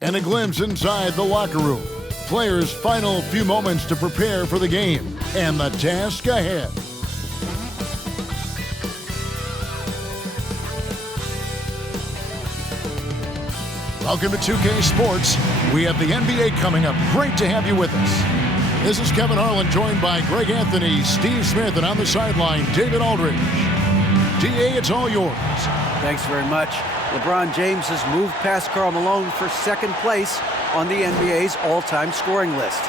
And a glimpse inside the locker room. Players' final few moments to prepare for the game and the task ahead. Welcome to 2K Sports. We have the NBA coming up. Great to have you with us. This is Kevin Harlan, joined by Greg Anthony, Steve Smith, and on the sideline, David Aldridge. DA, it's all yours. Thanks very much. LeBron James has moved past Karl Malone for second place on the NBA's all-time scoring list.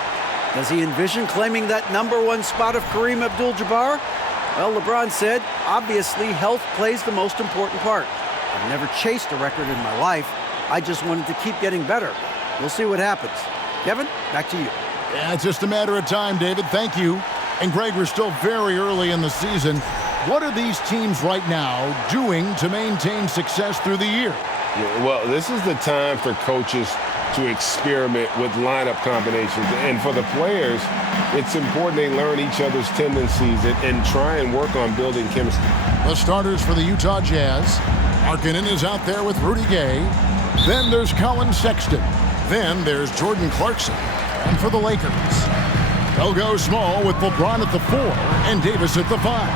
Does he envision claiming that #1 spot of Kareem Abdul-Jabbar? Well, LeBron said, obviously health plays the most important part. I've never chased a record in my life. I just wanted to keep getting better. We'll see what happens. Kevin, back to you. Yeah, it's just a matter of time, David. Thank you. And Greg, we're still very early in the season. What are these teams right now doing to maintain success through the year? Yeah, well, this is the time for coaches to experiment with lineup combinations. And for the players, it's important they learn each other's tendencies and try and work on building chemistry. The starters for the Utah Jazz. Markkanen is out there with Rudy Gay. Then there's Colin Sexton. Then there's Jordan Clarkson. And for the Lakers, they'll go small with LeBron at the 4 and Davis at the 5.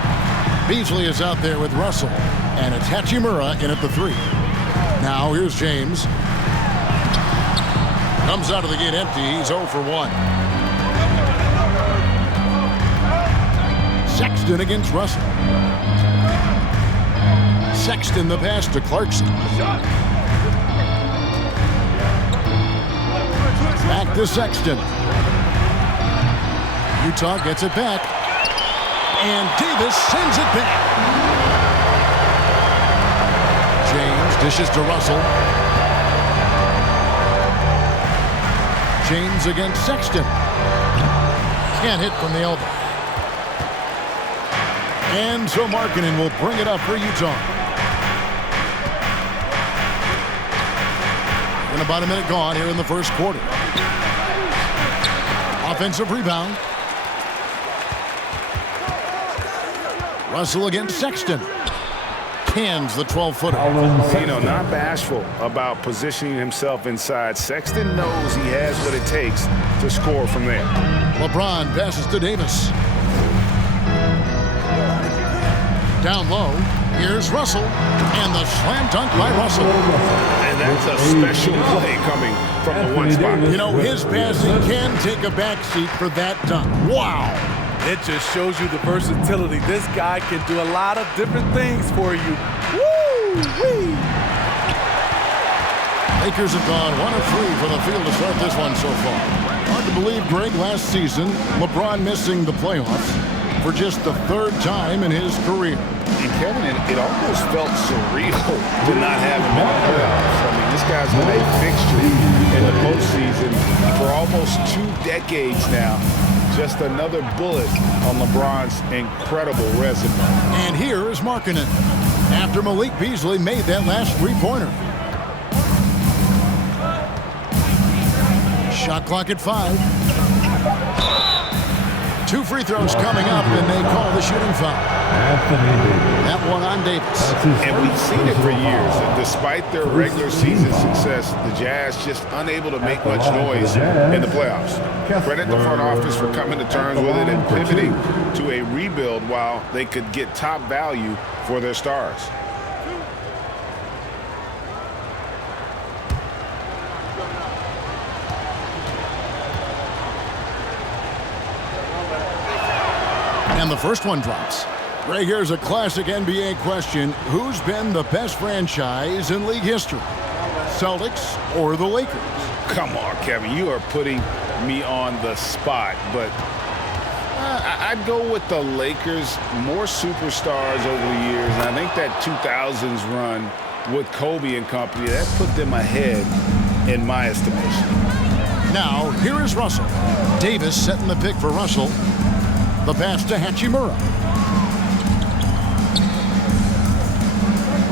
Beasley is out there with Russell. And it's Hachimura in at the 3. Now here's James. Comes out of the gate empty. He's 0 for 1. Sexton against Russell. Sexton the pass to Clarkson. Back to Sexton. Utah gets it back. And Davis sends it back. James dishes to Russell. James against Sexton. Can't hit from the elbow. And so Markkanen will bring it up for Utah. And about a minute gone here in the first quarter. Offensive rebound. Russell against Sexton. Cans the 12-footer. You know, not bashful about positioning himself inside. Sexton knows he has what it takes to score from there. LeBron passes to Davis. Down low. Here's Russell. And the slam dunk by Russell. And that's a special play coming from the one spot. You know, his passing can take a backseat for that dunk. Wow. It just shows you the versatility. This guy can do a lot of different things for you. Woo-wee! Lakers have gone 1 of 3 from the field to start this one so far. Hard to believe, Greg, last season, LeBron missing the playoffs for just the 3rd time in his career. And Kevin, it almost felt surreal to not have him in the playoffs. I mean, this guy's been a fixture in the postseason for almost 2 decades now. Just another bullet on LeBron's incredible resume. And here is Markkanen after Malik Beasley made that last 3-pointer. Shot clock at 5. 2 free throws coming up, and they call the shooting foul. That one on Davis. And we've seen it for years. And despite their regular season success, the Jazz just unable to make much noise in the playoffs. Credit the front office for coming to terms with it and pivoting to a rebuild while they could get top value for their stars. And the first one drops. Greg, here's a classic NBA question. Who's been the best franchise in league history? Celtics or the Lakers? Come on, Kevin. You are putting me on the spot. But I'd go with the Lakers. More superstars over the years. And I think that 2000s run with Kobe and company, that put them ahead in my estimation. Now, here is Russell. Davis setting the pick for Russell. The pass to Hachimura.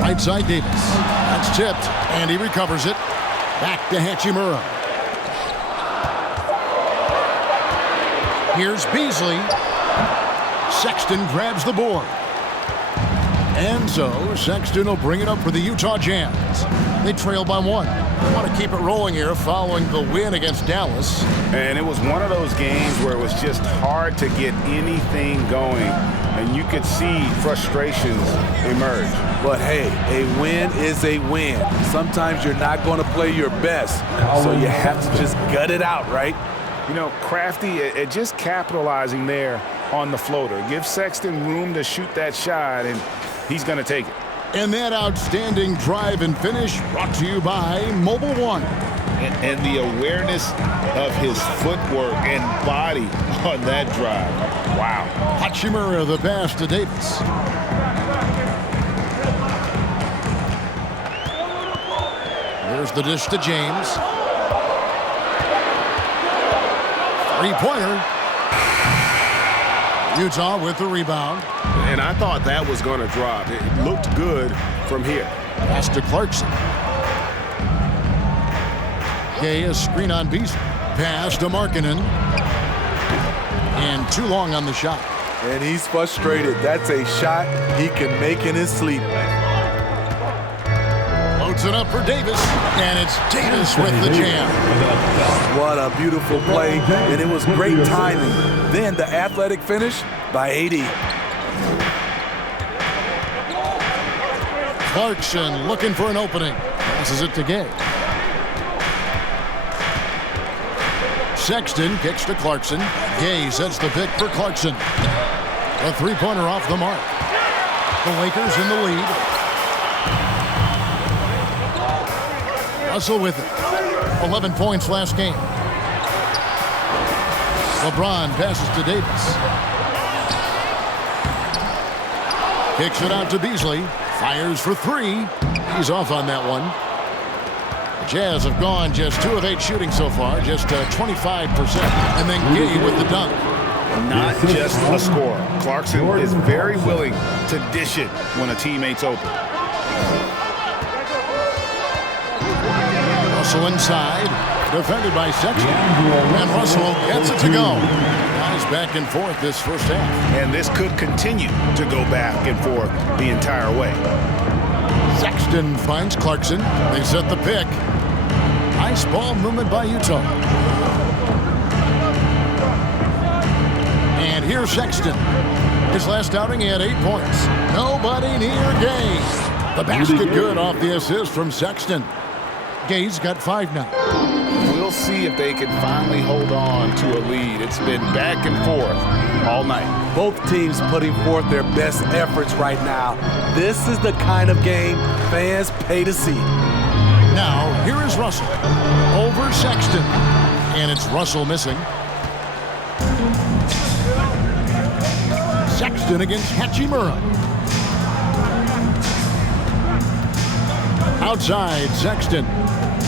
Right side Davis. That's tipped, and he recovers it. Back to Hachimura. Here's Beasley. Sexton grabs the board. And so Sexton will bring it up for the Utah Jazz. They trail by 1. They want to keep it rolling here following the win against Dallas. And it was one of those games where it was just hard to get anything going, and you could see frustrations emerge. But hey, a win is a win. Sometimes you're not going to play your best, so you have to just gut it out, right? You know, Crafty, just capitalizing there on the floater. Give Sexton room to shoot that shot, and he's going to take it. And that outstanding drive and finish brought to you by Mobile One. And the awareness of his footwork and body on that drive. Wow. Hachimura the pass to Davis. There's the dish to James. Three-pointer. Utah with the rebound. And I thought that was going to drop. It looked good from here. Pass to Clarkson. Gay, a screen on Beasley. Pass to Markkanen. And too long on the shot. And he's frustrated. That's a shot he can make in his sleep. Loads it up for Davis. And it's Davis with the jam. What a beautiful play. And it was great timing. Then the athletic finish by 80. Clarkson looking for an opening. Passes it to Gay. Sexton kicks to Clarkson. Gay sets the pick for Clarkson. A three-pointer off the mark. The Lakers in the lead. Russell with it. 11 points last game. LeBron passes to Davis. Kicks it out to Beasley. Fires for 3. He's off on that one. The Jazz have gone just 2 of 8 shooting so far, just 25%. And then Gay with the dunk. Not just a scorer. Clarkson is very willing to dish it when a teammate's open. Russell inside, defended by Sexton. And Russell gets it to go. Guys back and forth this first half. And this could continue to go back and forth the entire way. Sexton finds Clarkson. They set the pick. Nice ball movement by Utah. And here's Sexton. His last outing, he had 8 points. Nobody near Gay. The basket good off the assist from Sexton. Gay's got 5 now. We'll see if they can finally hold on to a lead. It's been back and forth all night. Both teams putting forth their best efforts right now. This is the kind of game fans pay to see. Now, here is Russell over Sexton. And it's Russell missing. Sexton against Hachimura. Outside, Sexton.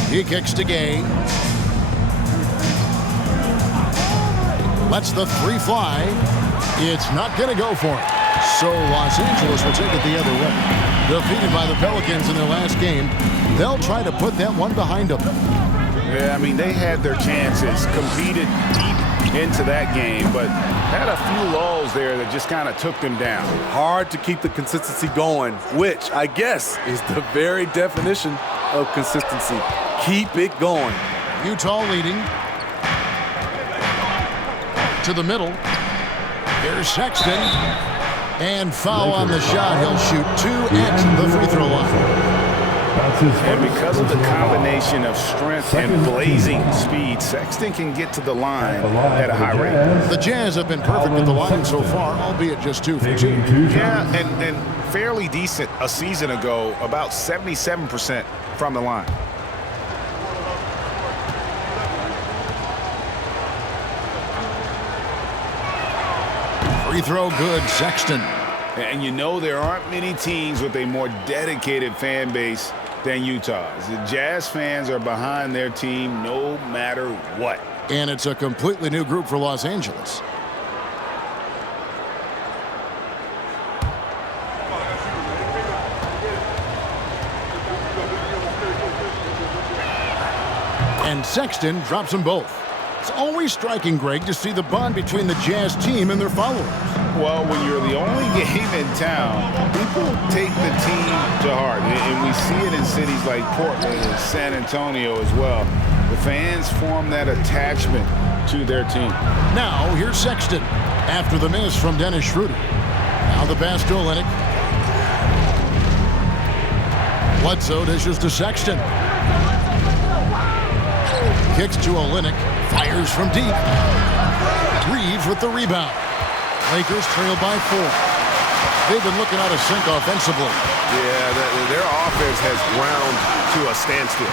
He kicks to Gay. Lets the 3 fly. It's not going to go for him. So Los Angeles will take it the other way. Defeated by the Pelicans in their last game, they'll try to put that one behind them. Yeah, I mean, they had their chances, competed deep into that game, but had a few lulls there that just kind of took them down. Hard to keep the consistency going, which I guess is the very definition of consistency. Keep it going. Utah leading. To the middle. Here's Sexton. And foul on the shot. He'll shoot 2 at the free throw line. And because of the combination of strength and blazing speed, Sexton can get to the line at a high rate. The Jazz have been perfect at the line so far, albeit just 2 for 2. Yeah, and fairly decent a season ago, about 77% from the line. Free throw good, Sexton. And you know there aren't many teams with a more dedicated fan base than Utah's. The Jazz fans are behind their team no matter what. And it's a completely new group for Los Angeles. And Sexton drops them both. It's always striking, Greg, to see the bond between the Jazz team and their followers. Well, when you're the only game in town, people take the team to heart. And we see it in cities like Portland and San Antonio as well. The fans form that attachment to their team. Now, here's Sexton after the miss from Dennis Schroeder. Now the pass to Olynyk. Bledsoe dishes to Sexton. Kicks to Olynyk. Fires from deep. Reeves with the rebound. Lakers trail by 4. They've been looking out of sync offensively. Yeah, their offense has ground to a standstill.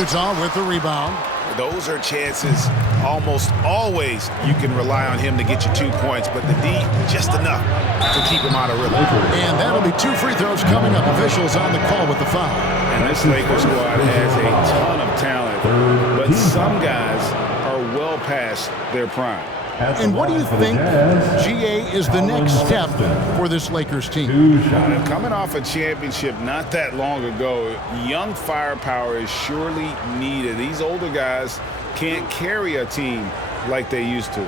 Utah with the rebound. Those are chances almost always you can rely on him to get you 2 points, but the D, just enough to keep him out of rhythm. And that'll be 2 free throws coming up. Officials on the call with the foul. And this Lakers squad has a ton of talent, but some guys are well past their prime. And what do you think, GA, is the next step for this Lakers team? Coming off a championship not that long ago, young firepower is surely needed. These older guys can't carry a team like they used to.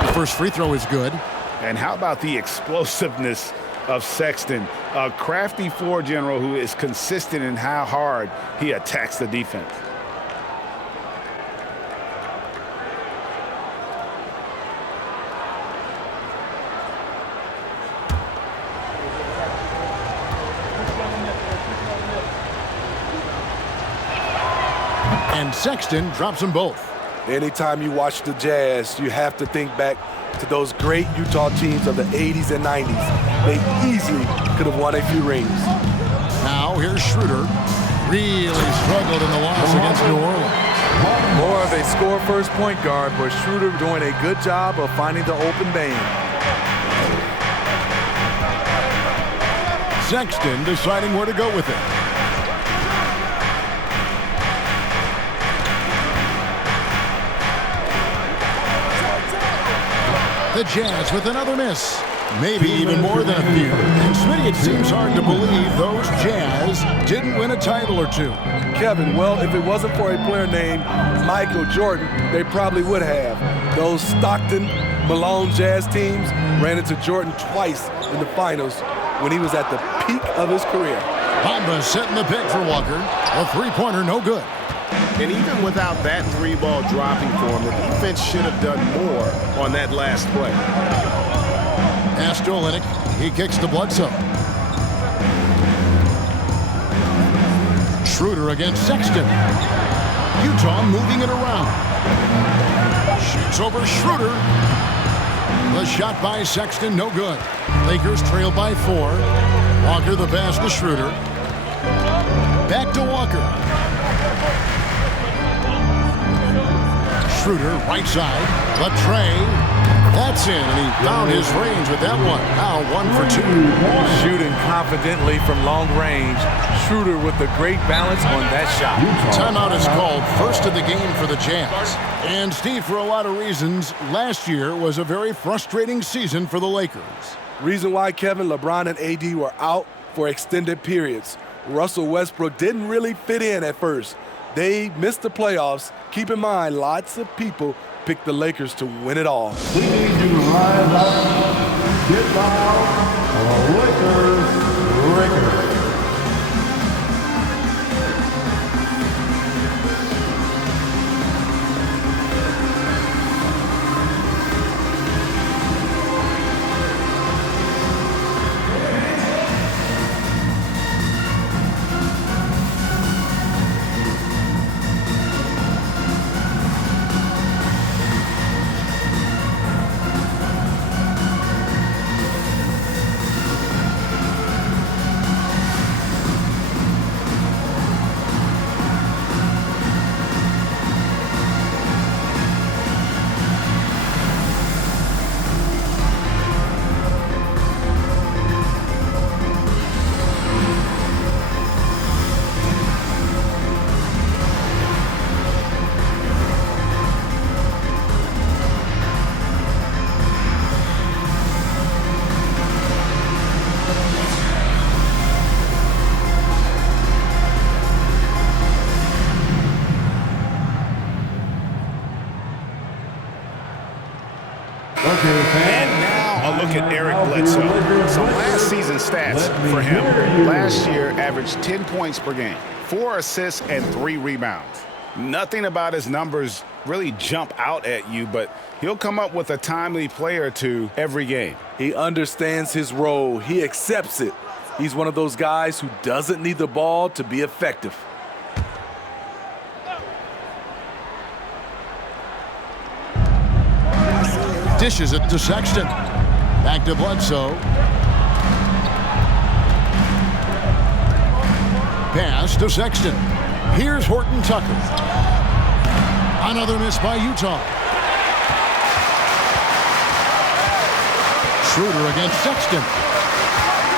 The first free throw is good. And how about the explosiveness of Sexton, a crafty floor general who is consistent in how hard he attacks the defense. And Sexton drops them both. Anytime you watch the Jazz, you have to think back to those great Utah teams of the 80s and 90s. They easily could have won a few rings. Now here's Schroeder. Really struggled in the loss against New Orleans. More of a score-first point guard, but Schroeder doing a good job of finding the open band. Sexton deciding where to go with it. The Jazz with another miss. Maybe even more than a few. And Smitty, it seems hard to believe those Jazz didn't win a title or two. Kevin, well, if it wasn't for a player named Michael Jordan, they probably would have. Those Stockton, Malone Jazz teams ran into Jordan twice in the finals when he was at the peak of his career. Bamba setting the pick for Walker. A three-pointer, no good. And even without that 3-ball dropping for him, the defense should have done more on that last play. Pass to Olynyk. He kicks to Bledsoe. Schroeder against Sexton. Utah moving it around. Shoots over Schroeder. The shot by Sexton, no good. Lakers trail by 4. Walker the pass to Schroeder. Back to Walker. Schroeder, right side. Latrey. That's in, and he found his range with that one. Now 1 for 2. Shooting confidently from long range. Schroeder with a great balance on that shot. Timeout is called, first of the game for the Jazz. And Steve, for a lot of reasons, last year was a very frustrating season for the Lakers. Reason why, Kevin, LeBron and AD were out for extended periods. Russell Westbrook didn't really fit in at first. They missed the playoffs. Keep in mind, lots of people picked the Lakers to win it all. We need to rise up, get loud, Lakers. look at Eric Bledsoe. Some last season stats for him. Last year, averaged 10 points per game, 4 assists, and 3 rebounds. Nothing about his numbers really jump out at you, but he'll come up with a timely play or two every game. He understands his role. He accepts it. He's one of those guys who doesn't need the ball to be effective. Dishes it to Sexton. Back to Bledsoe. Pass to Sexton. Here's Horton Tucker. Another miss by Utah. Schroeder against Sexton.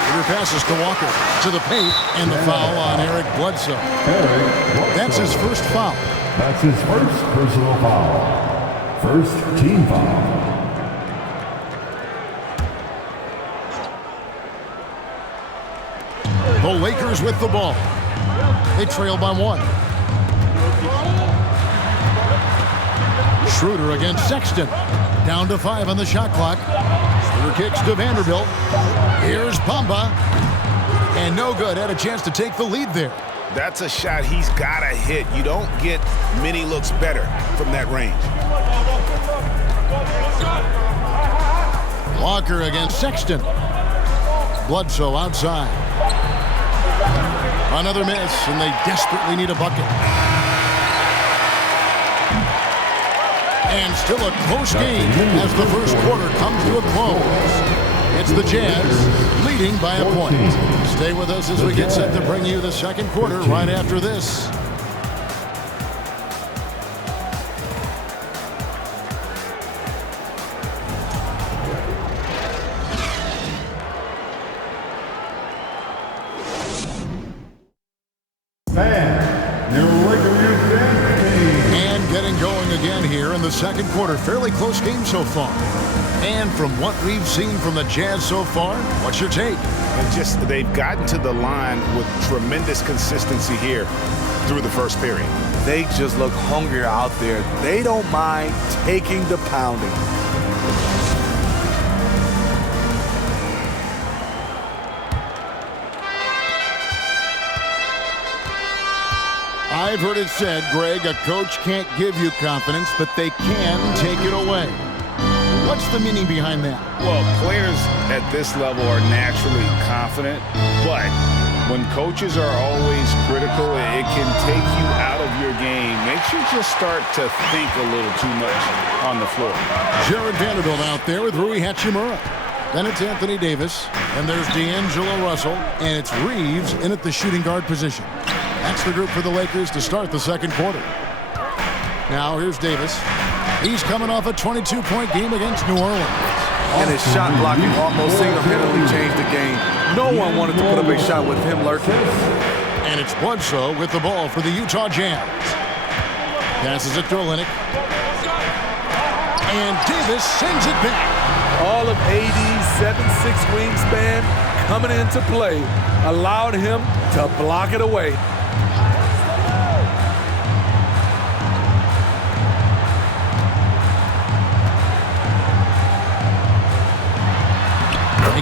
Schroeder passes to Walker. To the paint, and the foul on Eric Bledsoe. That's his first foul. That's his first personal foul. First team foul. The Lakers with the ball. They trail by 1. Schroeder against Sexton. Down to 5 on the shot clock. Schroeder kicks to Vanderbilt. Here's Bamba. And no good. Had a chance to take the lead there. That's a shot he's got to hit. You don't get many looks better from that range. Walker against Sexton. Bledsoe outside. Another miss, and they desperately need a bucket. And still a close game as the first quarter comes to a close. It's the Jazz leading by a point. Stay with us as we get set to bring you the second quarter right after this. And getting going again here in the second quarter. Fairly close game so far. And from what we've seen from the Jazz so far, what's your take? They've gotten to the line with tremendous consistency here through the first period. They just look hungrier out there. They don't mind taking the pounding. I've heard it said, Greg, a coach can't give you confidence, but they can take it away. What's the meaning behind that? Well, players at this level are naturally confident, but when coaches are always critical, it can take you out of your game. Makes you just start to think a little too much on the floor. Jared Vanderbilt out there with Rui Hachimura. Then it's Anthony Davis, and there's D'Angelo Russell, and it's Reeves in at the shooting guard position. That's the group for the Lakers to start the second quarter. Now here's Davis. He's coming off a 22-point game against New Orleans. And his shot blocking almost single-handedly changed the game. No one wanted to put up a shot with him lurking. And it's Bledsoe with the ball for the Utah Jazz. Passes it to Olynyk. And Davis sends it back. All of AD's 7'6" wingspan coming into play allowed him to block it away.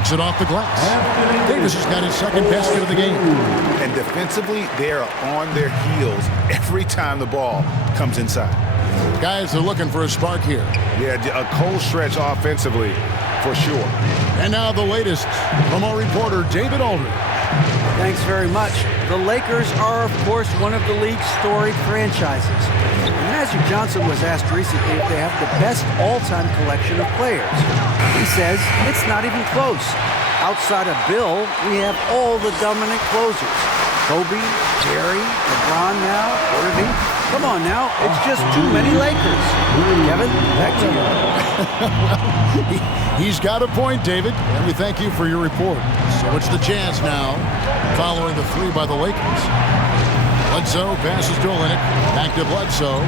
Takes it off the glass. Davis has got his second basket of the game. And defensively, they are on their heels every time the ball comes inside. Guys are looking for a spark here. Yeah, a cold stretch offensively, for sure. And now the latest from our reporter, David Aldridge. Thanks very much. The Lakers are, of course, one of the league's storied franchises. And Magic Johnson was asked recently if they have the best all-time collection of players. He says it's not even close. Outside of Bill, we have all the dominant closers. Kobe, Jerry, LeBron now, Irving. Come on now, it's just too many Lakers. Kevin, back to you. He's got a point, David, and we thank you for your report. So it's the Jazz now, following the three by the Lakers. Bledsoe passes to Olynyk, back to Bledsoe.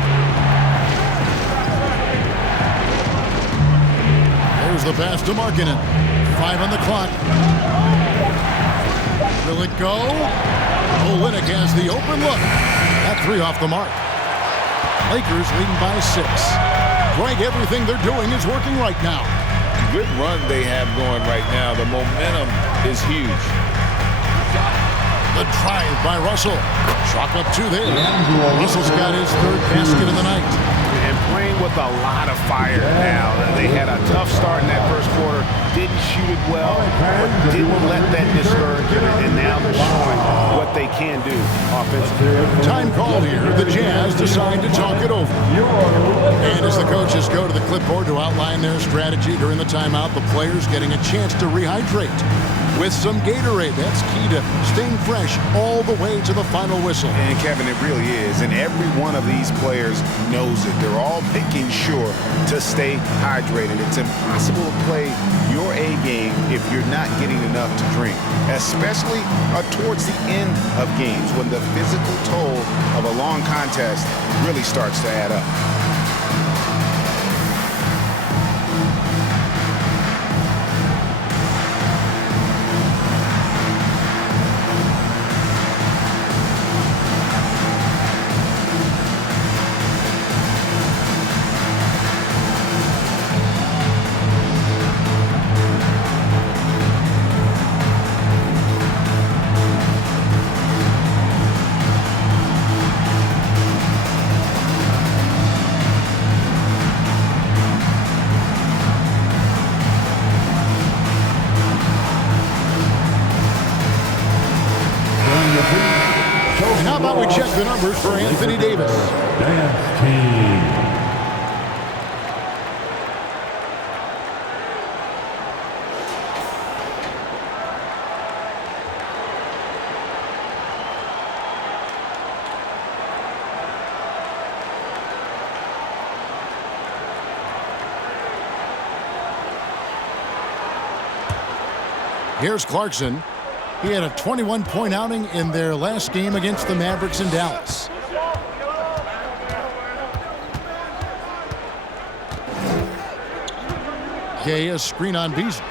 There's the pass to Markkanen. 5 on the clock. Will it go? Olynyk has the open look. That 3 off the mark. Lakers leading by 6. Greg, everything they're doing is working right now. good run they have going right now. The momentum is huge. The drive by Russell. Chalk up two there. Russell's got his third basket of the night. And playing with a lot of fire now. They had a tough start in that first quarter. Didn't shoot it well, but didn't let that discourage them. And now they're showing what they can do offensively. Time called here. The Jazz decide to talk it over. And as the coaches go to the clipboard to outline their strategy during the timeout, the players getting a chance to rehydrate with some Gatorade. That's key to staying fresh all the way to the final whistle. And Kevin, it really is. And every one of these players knows it. They're all making sure to stay hydrated. It's impossible to play your A game if you're not getting enough to drink, especially towards the end of games when the physical toll of a long contest really starts to add up. How about we check the numbers for Anthony Davis? Dance team. Here's Clarkson. He had a 21-point outing in their last game against the Mavericks in Dallas. Gay, a screen on Beasley.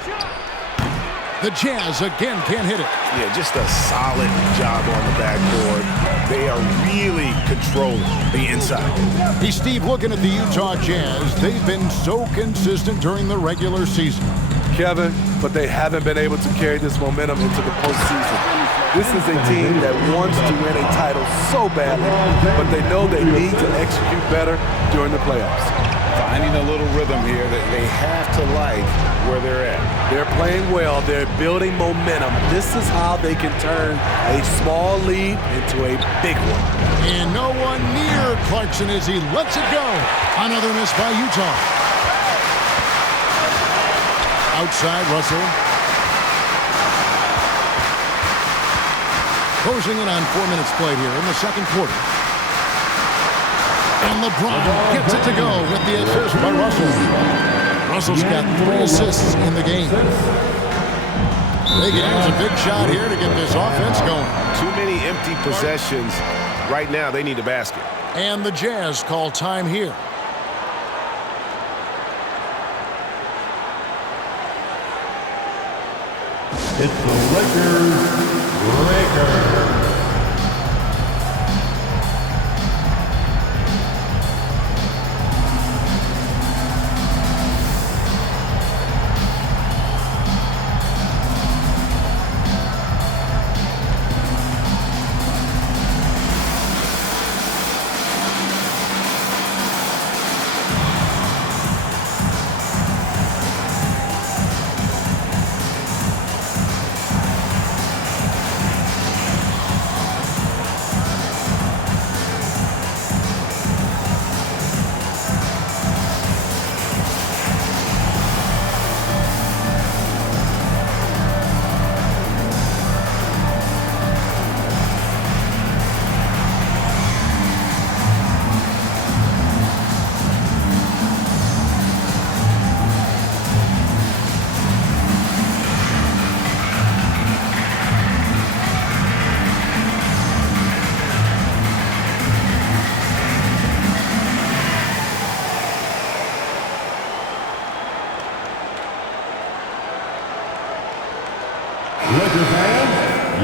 The Jazz again can't hit it. Yeah, just a solid job on the backboard. They are really controlling the inside. Hey, Steve, looking at the Utah Jazz, they've been so consistent during the regular season. Kevin, but they haven't been able to carry this momentum into the postseason. This is a team that wants to win a title so badly, but they know they need to execute better during the playoffs. Finding a little rhythm here that they have to like where they're at. They're playing well. They're building momentum. This is how they can turn a small lead into a big one. And no one near Clarkson as he lets it go. Another miss by Utah. Outside, Russell. Closing in on 4 minutes played here in the second quarter. And LeBron gets it to go with the assist by Russell. Russell's got 3 assists in the game. They can use a big shot here to get this offense going. Too many empty possessions. Right now, they need a basket. And the Jazz call time here. It's the Lakers.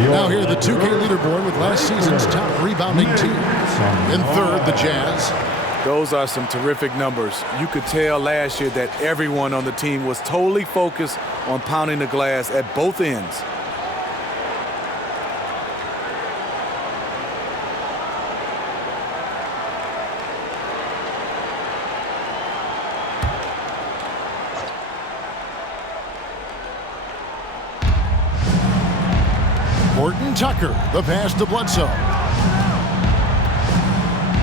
Now here, the 2K leaderboard with last season's top rebounding team. In third, the Jazz. Those are some terrific numbers. You could tell last year that everyone on the team was totally focused on pounding the glass at both ends. Tucker, the pass to Bledsoe.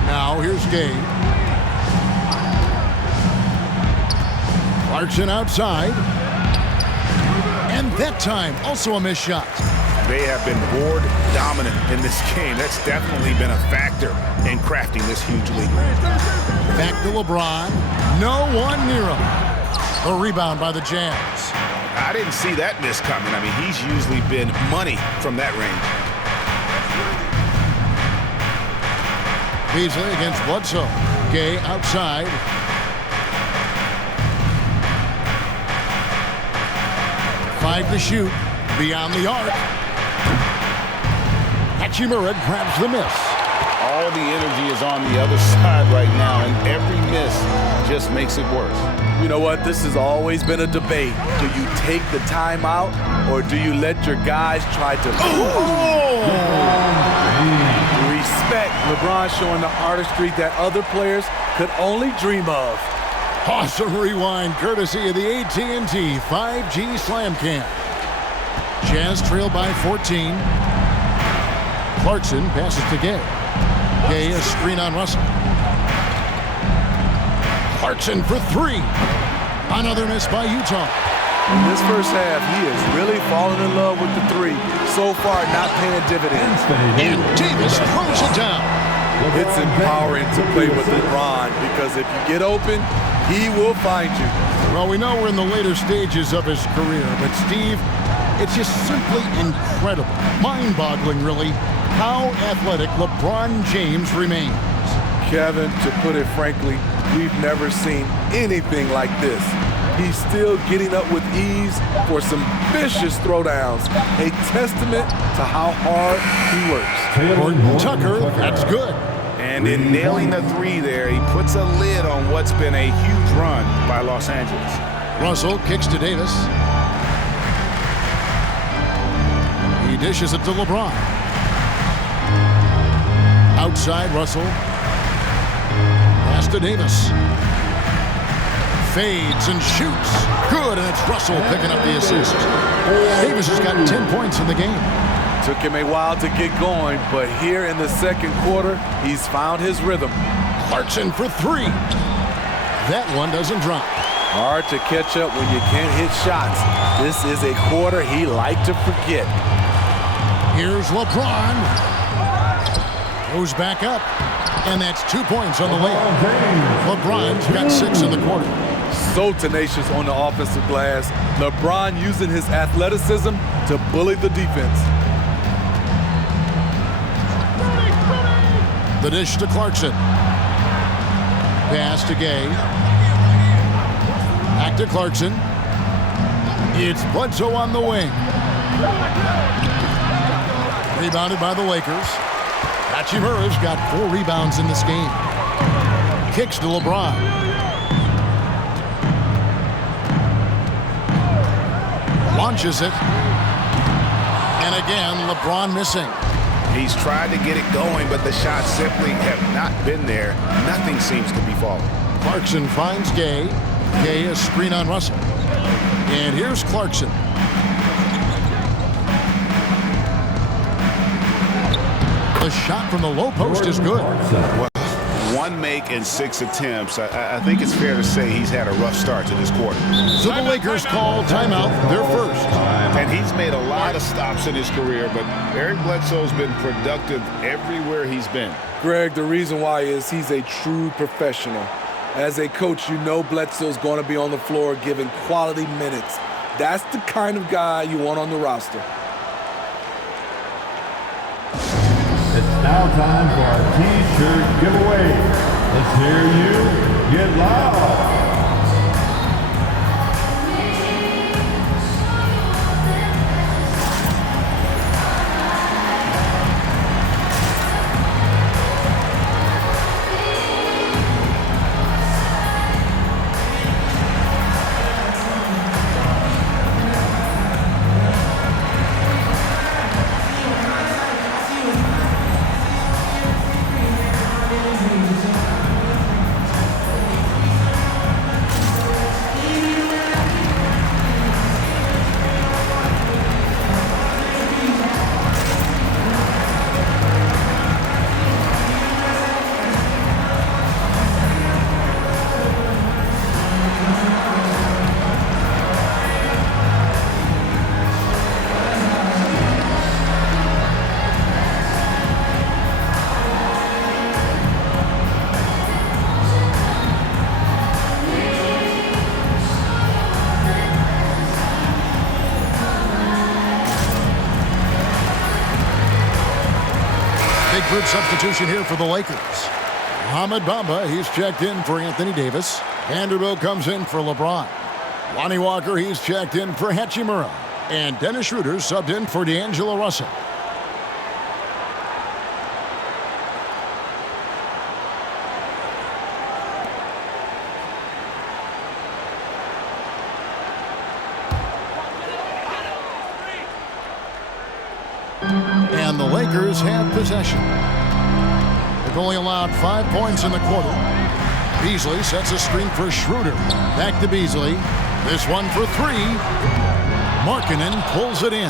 Now here's Gay. Clarkson outside. And that time, also a missed shot. They have been board dominant in this game. That's definitely been a factor in crafting this huge lead. Back to LeBron. No one near him. The rebound by the Jazz. I didn't see that miss coming. I mean, he's usually been money from that range. Beasley against Bledsoe. Gay outside. Five to shoot. Beyond the arc. Hachimura grabs the miss. All the energy is on the other side right now, and every miss just makes it worse. You know what? This has always been a debate. Do you take the timeout, or do you let your guys try to... Respect. LeBron showing the artistry that other players could only dream of. Awesome rewind, courtesy of the AT&T 5G Slam Cam. Jazz trail by 14. Clarkson passes to Gay. Gay, a screen on Russell. Clarkson for three. Another miss by Utah. In this first half, he is really falling in love with the three. So far, not paying dividends. And Davis throws it down. It's empowering to play with LeBron because if you get open, he will find you. Well, we know we're in the later stages of his career, but Steve, it's just simply incredible, mind-boggling, really, how athletic LeBron James remains. Kevin, to put it frankly, we've never seen anything like this. He's still getting up with ease for some vicious throwdowns, a testament to how hard he works. Gordon Tucker, that's good. And in nailing the three there, he puts a lid on what's been a huge run by Los Angeles. Russell kicks to Davis. He dishes it to LeBron. Outside, Russell. Pass to Davis. Fades and shoots. Good, and it's Russell picking up the assist. Davis has got 10 points in the game. Took him a while to get going, but here in the second quarter, he's found his rhythm. Clarkson for three. That one doesn't drop. Hard to catch up when you can't hit shots. This is a quarter he liked to forget. Here's LeBron. Goes back up. And that's 2 points on the layup. LeBron's got 6 in the quarter. So tenacious on the offensive glass. LeBron using his athleticism to bully the defense. The dish to Clarkson. Pass to Gay. Back to Clarkson. It's Bledsoe on the wing. Rebounded by the Lakers. Hachimura's got 4 rebounds in this game. Kicks to LeBron. Launches it. And again, LeBron missing. He's tried to get it going, but the shots simply have not been there. Nothing seems to be falling. Clarkson finds Gay. Gay, a screen on Russell. And here's Clarkson. The shot from the low post is good. Well, 1 make and 6 attempts. I think it's fair to say he's had a rough start to this quarter. So the Lakers call timeout, their first. And he's made a lot of stops in his career, but Eric Bledsoe's been productive everywhere he's been. Greg, the reason why is he's a true professional. As a coach, you know Bledsoe's going to be on the floor giving quality minutes. That's the kind of guy you want on the roster. It's now time for our T-shirt giveaway. Let's hear you get loud. third substitution here for the Lakers. Mohamed Bamba, he's checked in for Anthony Davis. Vanderbilt comes in for LeBron. Lonnie Walker, he's checked in for Hachimura. And Dennis Schroeder subbed in for D'Angelo Russell. And the Lakers have possession. They've only allowed 5 points in the quarter. Beasley sets a screen for Schroeder. Back to Beasley. This one for three. Markkanen pulls it in.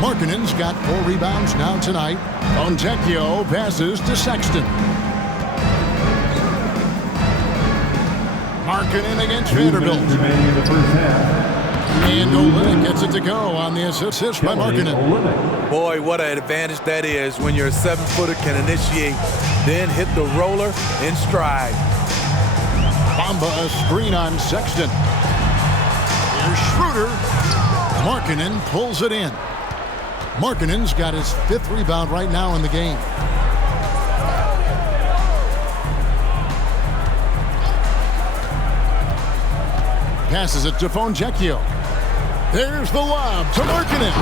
Markkanen's got 4 rebounds now tonight. Fontecchio passes to Sexton. Markkanen against Vanderbilt. Remaining in the first half. And Olynyk gets it to go on the assist by Markkanen. Boy, what an advantage that is when your 7-footer can initiate, then hit the roller in stride. Bamba a screen on Sexton. Here's Schroeder. Markkanen pulls it in. Markkanen's got his 5th rebound right now in the game. Passes it to Fontecchio. There's the lob to Markkanen.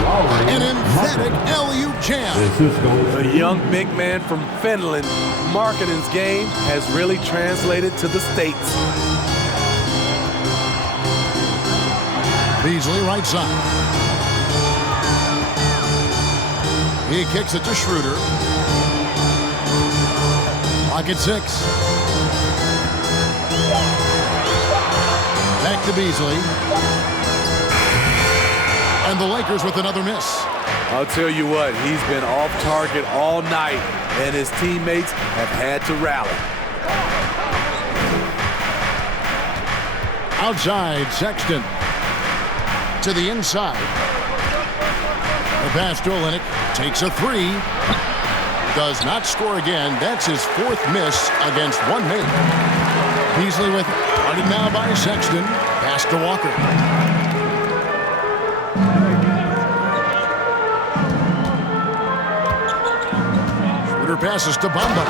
An emphatic alley-oop jam. The young big man from Finland, Markkanen's game has really translated to the States. Beasley right side. He kicks it to Schroeder. Clock at 6. Back to Beasley. And the Lakers with another miss. I'll tell you what, he's been off target all night, and his teammates have had to rally. Outside, Sexton. To the inside. The pass to Olynyk. Takes a 3. Does not score again. That's his 4th miss against one mate. Beasley with it. Guarded now by Sexton. Pass to Walker. Schroeder passes to Bamba.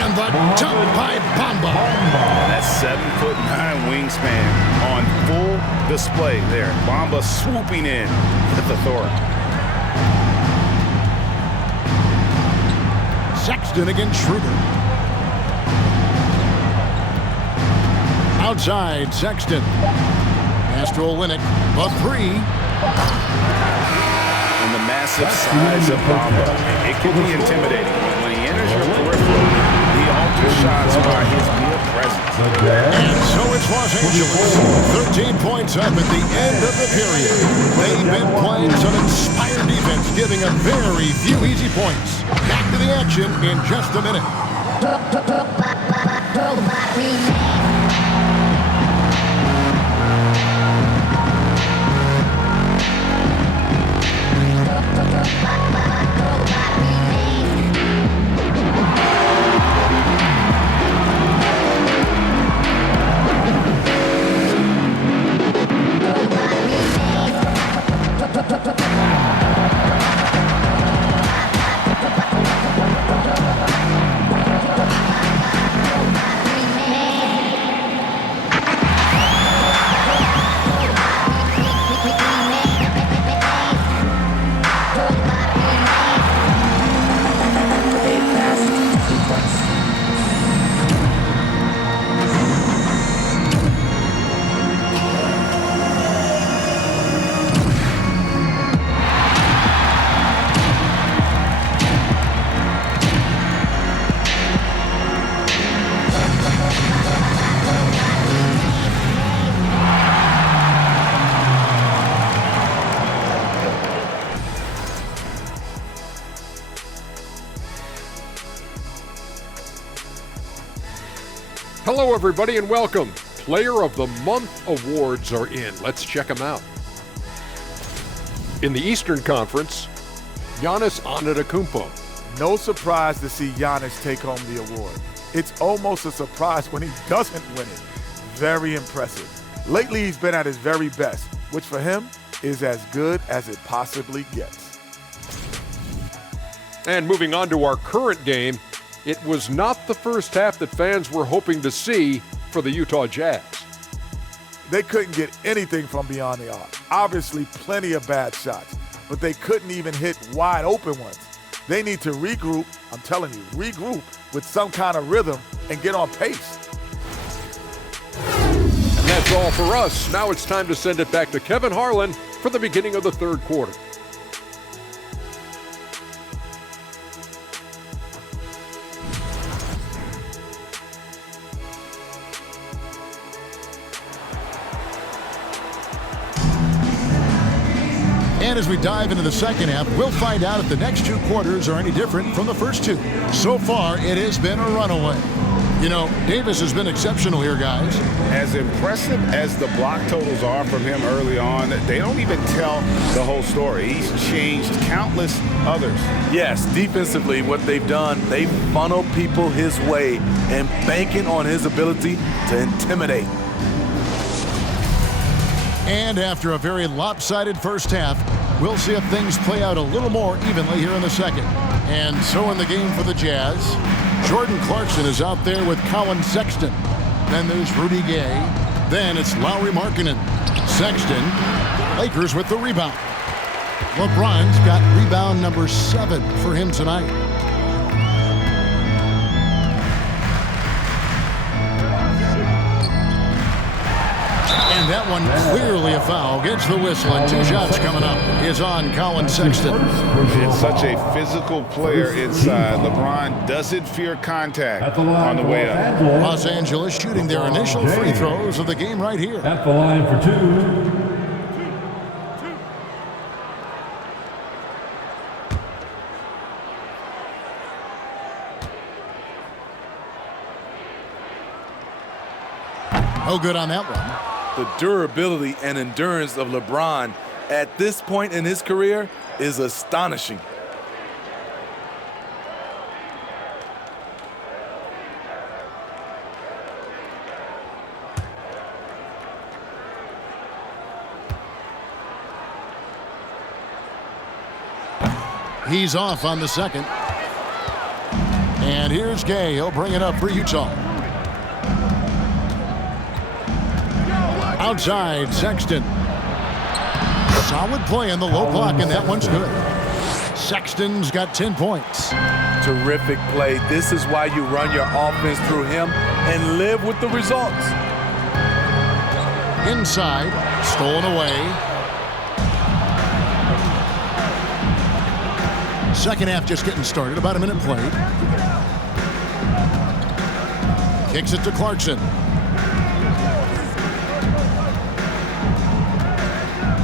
And the jump by Bamba. That 7'9" wingspan on full display there. Bamba swooping in with authority. Sexton against Schroeder. Outside, Sexton. Pass to Olynyk. The 3. And the massive size of Bamba, it can be intimidating. When he enters your peripheral, he alters shots by his mere presence. And so it's Los Angeles. 13 points up at the end of the period. They've been playing some inspired defense, giving up very few easy points. Back to the action in just a minute. Hello, everybody, and welcome. Player of the Month awards are in. Let's check them out. In the Eastern Conference, Giannis Antetokounmpo. No surprise to see Giannis take home the award. It's almost a surprise when he doesn't win it. Very impressive. Lately, he's been at his very best, which for him is as good as it possibly gets. And moving on to our current game, it was not the first half that fans were hoping to see for the Utah Jazz. They couldn't get anything from beyond the arc. Obviously, plenty of bad shots, but they couldn't even hit wide open ones. They need to regroup, I'm telling you, regroup with some kind of rhythm and get on pace. And that's all for us. Now it's time to send it back to Kevin Harlan for the beginning of the third quarter. And as we dive into the second half, we'll find out if the next two quarters are any different from the first two. So far, it has been a runaway. You know, Davis has been exceptional here, guys. As impressive as the block totals are from him early on, they don't even tell the whole story. He's changed countless others. Yes, defensively, what they've done, they funnel people his way and banking on his ability to intimidate. And after a very lopsided first half, we'll see if things play out a little more evenly here in the second. And so in the game for the Jazz, Jordan Clarkson is out there with Colin Sexton. Then there's Rudy Gay. Then it's Lauri Markkanen. Sexton, Lakers with the rebound. LeBron's got rebound number 7 for him tonight. And that one clearly a foul. Gets the whistle, and 2 shots coming up is on Colin Sexton. It's such a physical player inside. LeBron doesn't fear contact on the way up. Los Angeles shooting their initial free throws of the game right here. At the line for 2. No good on that one. The durability and endurance of LeBron at this point in his career is astonishing. He's off on the second. And here's Gay. He'll bring it up for Utah. Outside, Sexton. Solid play in the low block, and that one's good. Sexton's got 10 points. Terrific play. This is why you run your offense through him and live with the results. Inside, stolen away. Second half just getting started, about a minute played. Kicks it to Clarkson.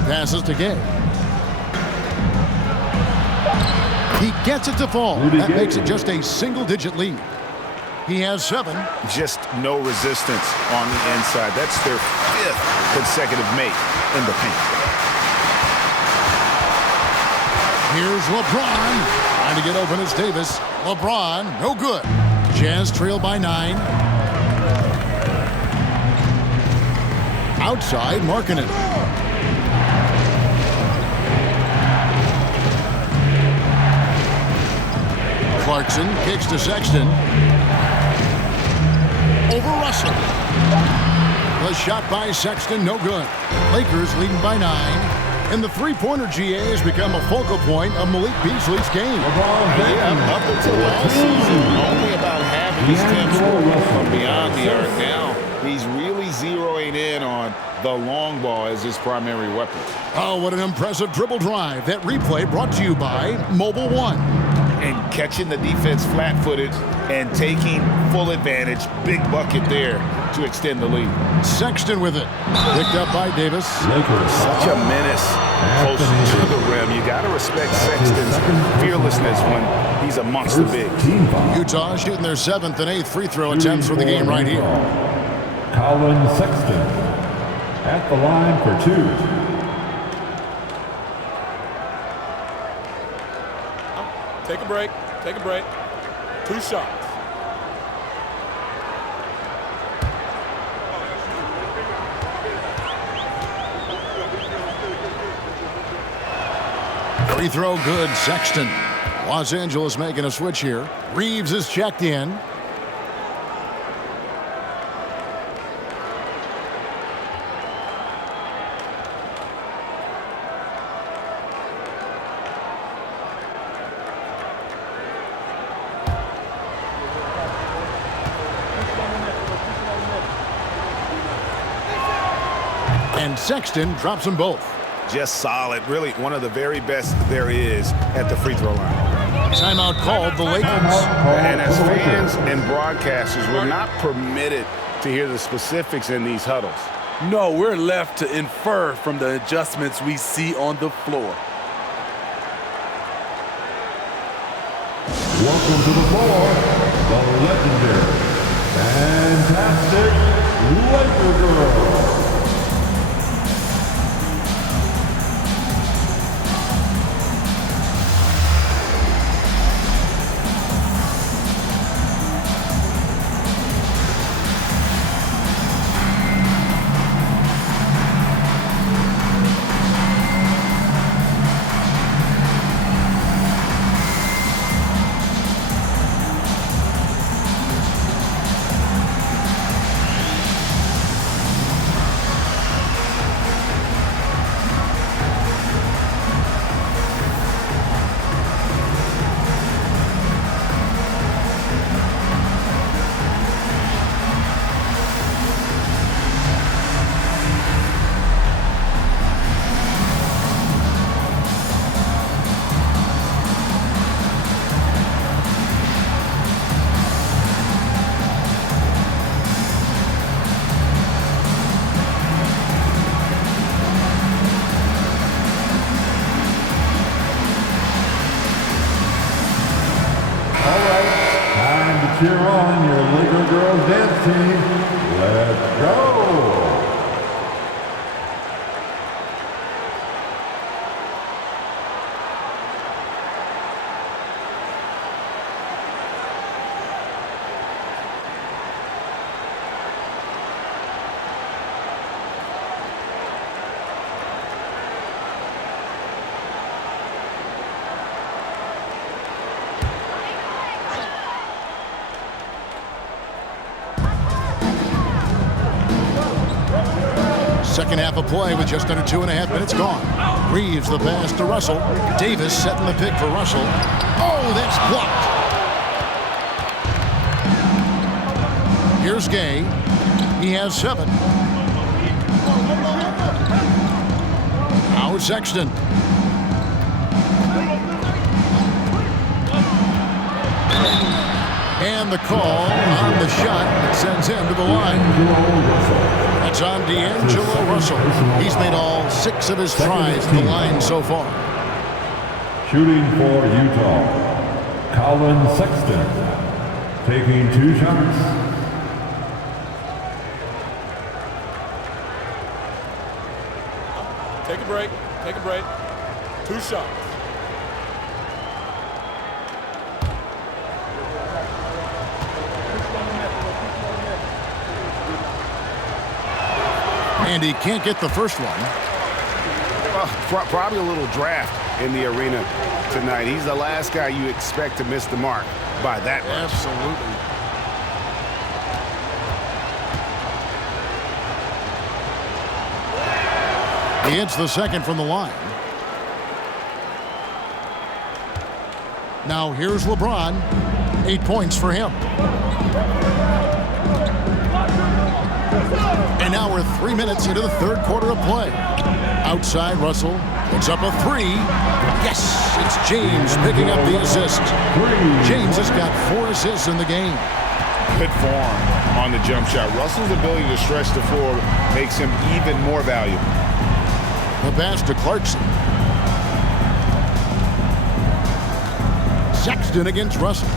Passes to Gay. He gets it to fall. That makes it just a single-digit lead. He has 7. Just no resistance on the inside. That's their 5th consecutive make in the paint. Here's LeBron. Trying to get open as Davis. LeBron, no good. Jazz trail by 9. Outside, Markkanen. Clarkson kicks to Sexton. Over Russell. The shot by Sexton, no good. Lakers leading by 9. And the three-pointer GA has become a focal point of Malik Beasley's game. Up until last season, only about half of his attempts were from beyond the arc. Now he's really zeroing in on the long ball as his primary weapon. Oh, what an impressive dribble drive. That replay brought to you by Mobile One. And catching the defense flat-footed and taking full advantage. Big bucket there to extend the lead. Sexton with it. Picked up by Davis. Such a menace close to the rim. You got to respect Sexton's fearlessness when he's amongst the bigs. Utah shooting their 7th and 8th free throw attempts for the game right here. Colin Sexton at the line for 2. Take a break. Take a break. 2 shots. Free throw good, Sexton. Los Angeles making a switch here. Reeves is checked in. And Sexton drops them both. Just solid. Really one of the very best there is at the free throw line. Timeout called the Lakers. And as fans and broadcasters, we're not permitted to hear the specifics in these huddles. No, we're left to infer from the adjustments we see on the floor. Welcome to the floor, the legendary, fantastic Laker Girl. Cheer on your Laker Girls dance team. Let's go! Second half of play with just under 2.5 minutes gone. Reeves the pass to Russell. Davis setting the pick for Russell. Oh, that's blocked. Here's Gay. He has 7. Now Sexton. And the call on the shot that sends him to the line. That's on D'Angelo Russell. He's made all 6 of his tries to the line so far. Shooting for Utah, Colin Sexton, taking 2 shots. Take a break. Take a break. 2 shots. And he can't get the first one. Well, probably a little draft in the arena tonight. He's the last guy you expect to miss the mark by that much. Absolutely. He hits the second from the line. Now here's LeBron. 8 points for him. And now we're 3 minutes into the third quarter of play. Outside, Russell puts up a 3. Yes, it's James picking up the assist. James has got 4 assists in the game. Good form on the jump shot. Russell's ability to stretch the floor makes him even more valuable. The pass to Clarkson. Sexton against Russell.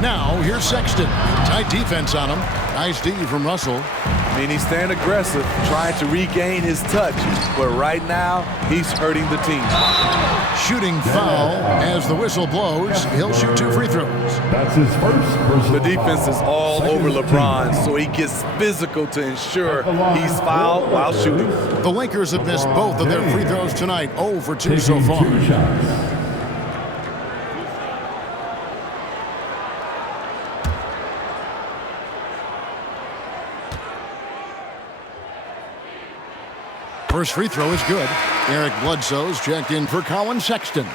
Now, here's Sexton. Tight defense on him. Nice D from Russell. mean, he's staying aggressive, trying to regain his touch. But right now, he's hurting the team. Shooting foul as the whistle blows. He'll shoot 2 free throws. That's his first personal The defense is all Second over LeBron, team. so he gets physical to ensure he's fouled while shooting. The Lakers have missed both of their free throws tonight. 0 for 2 so Taking far. 2 shots. First free throw is good. Eric Bledsoe's checked in for Colin Sexton.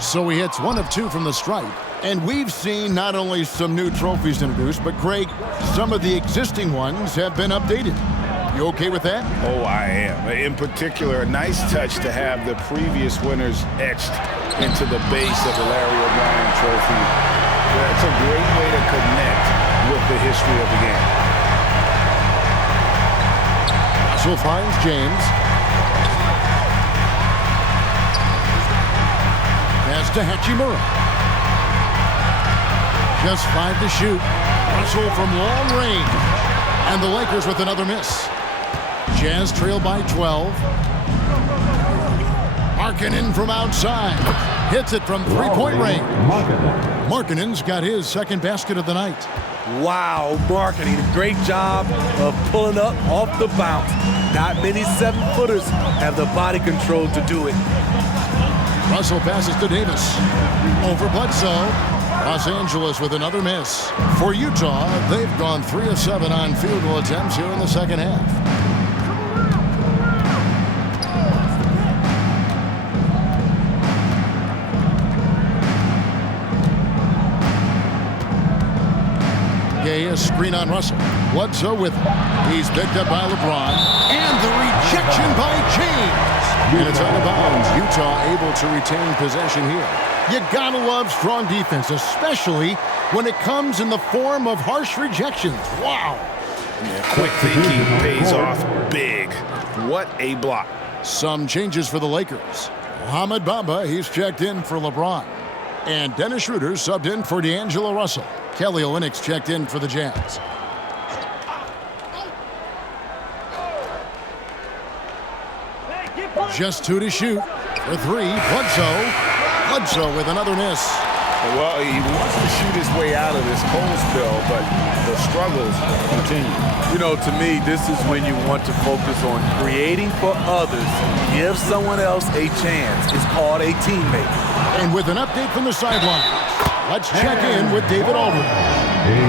So he hits 1 of 2 from the stripe. And we've seen not only some new trophies introduced, but Greg, some of the existing ones have been updated. You okay with that? Oh, I am. In particular, a nice touch to have the previous winners etched into the base of the Larry O'Brien Trophy. That's a great way to connect with the history of the game. Russell finds James. Pass to Hachimura. Just 5 to shoot. Russell from long range. And the Lakers with another miss. Jazz trail by 12. Markkanen from outside. Hits it from 3-point range. Markkanen's got his second basket of the night. Wow, Markkanen, great job of pulling up off the bounce. Not many 7-footers have the body control to do it. Russell passes to Davis. Over Bledsoe. Los Angeles with another miss. For Utah, they've gone 3 of 7 on field goal attempts here in the second half. Gay, a screen on Russell. Bledsoe with him. He's picked up by LeBron. And the rejection by James. And it's out of bounds. Utah able to retain possession here. You gotta love strong defense, especially when it comes in the form of harsh rejections. Wow. Yeah, quick thinking pays off big. What a block. Some changes for the Lakers. Mohamed Bamba, he's checked in for LeBron. And Dennis Schroeder subbed in for D'Angelo Russell. Kelly Olynyk's checked in for the Jazz. Just 2 to shoot. For 3, Bledsoe. Bledsoe with another miss. Well, he wants to shoot his way out of this cold spell, but the struggles continue. You know, to me, this is when you want to focus on creating for others. Give someone else a chance. It's called a teammate. And with an update from the sideline, let's check in with David Aldridge.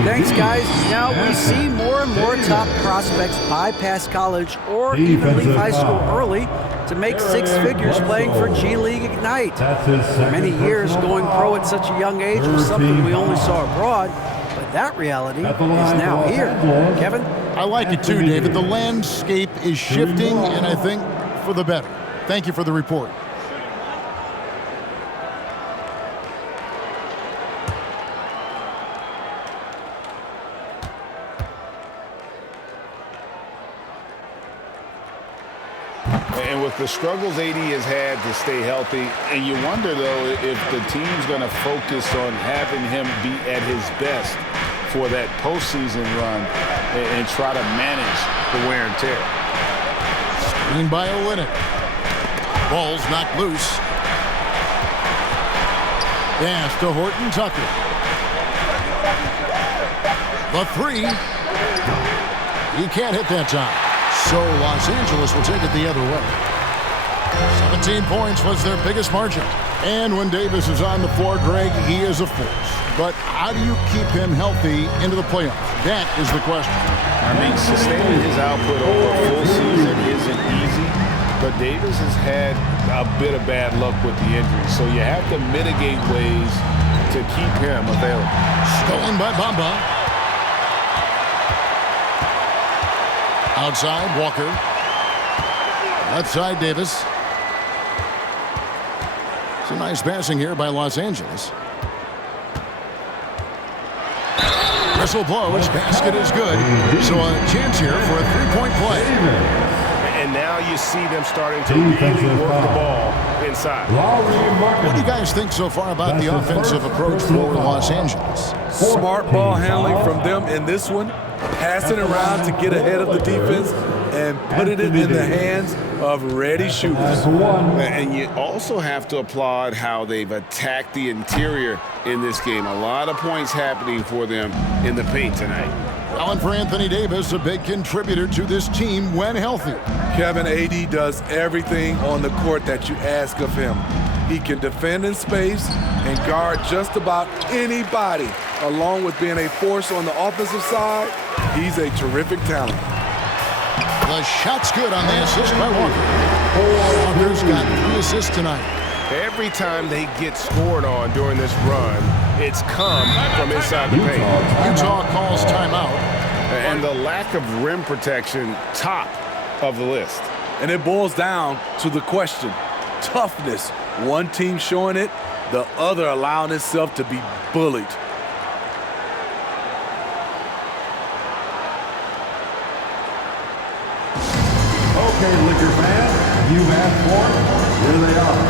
Thanks, guys. Now we see more and more top prospects bypass college or even leave high school early to make 6 figures playing for G League Ignite. For many years, going pro at such a young age was something we only saw abroad, but that reality is now here. Kevin? I like it too, David. The landscape is shifting, and I think for the better. Thank you for the report. And with the struggles AD has had to stay healthy, and you wonder, though, if the team's going to focus on having him be at his best for that postseason run and try to manage the wear and tear. Screen by Olynyk. Ball's knocked loose. Pass to Horton Tucker. The 3. He can't hit that time. So Los Angeles will take it the other way. 17 points was their biggest margin. And when Davis is on the floor, Greg, he is a force. But how do you keep him healthy into the playoffs? That is the question. I mean, sustaining his output over a full season isn't easy, but Davis has had a bit of bad luck with the injury. So you have to mitigate ways to keep him available. Stolen by Bamba. Outside, Walker. Left side, Davis. Some nice passing here by Los Angeles. Whistle blows. Basket is good. So a chance here for a 3-point play. And now you see them starting to really work the ball inside. What do you guys think so far about the offensive approach for Los Angeles? Smart ball handling from them in this one, passing around to get ahead of the defense and putting it in the hands of ready shooters. And you also have to applaud how they've attacked the interior in this game. A lot of points happening for them in the paint tonight. Well, and for Anthony Davis, a big contributor to this team when healthy. Kevin, AD does everything on the court that you ask of him. He can defend in space and guard just about anybody. Along with being a force on the offensive side, he's a terrific talent. The shot's good on the assist by Walker. Walker's got 3 assists tonight. Every time they get scored on during this run, it's come from inside the paint. Utah calls timeout. And the lack of rim protection, top of the list. And it boils down to the question, toughness. One team showing it, the other allowing itself to be bullied. Okay, Liquor fan, you asked for it. Here they are.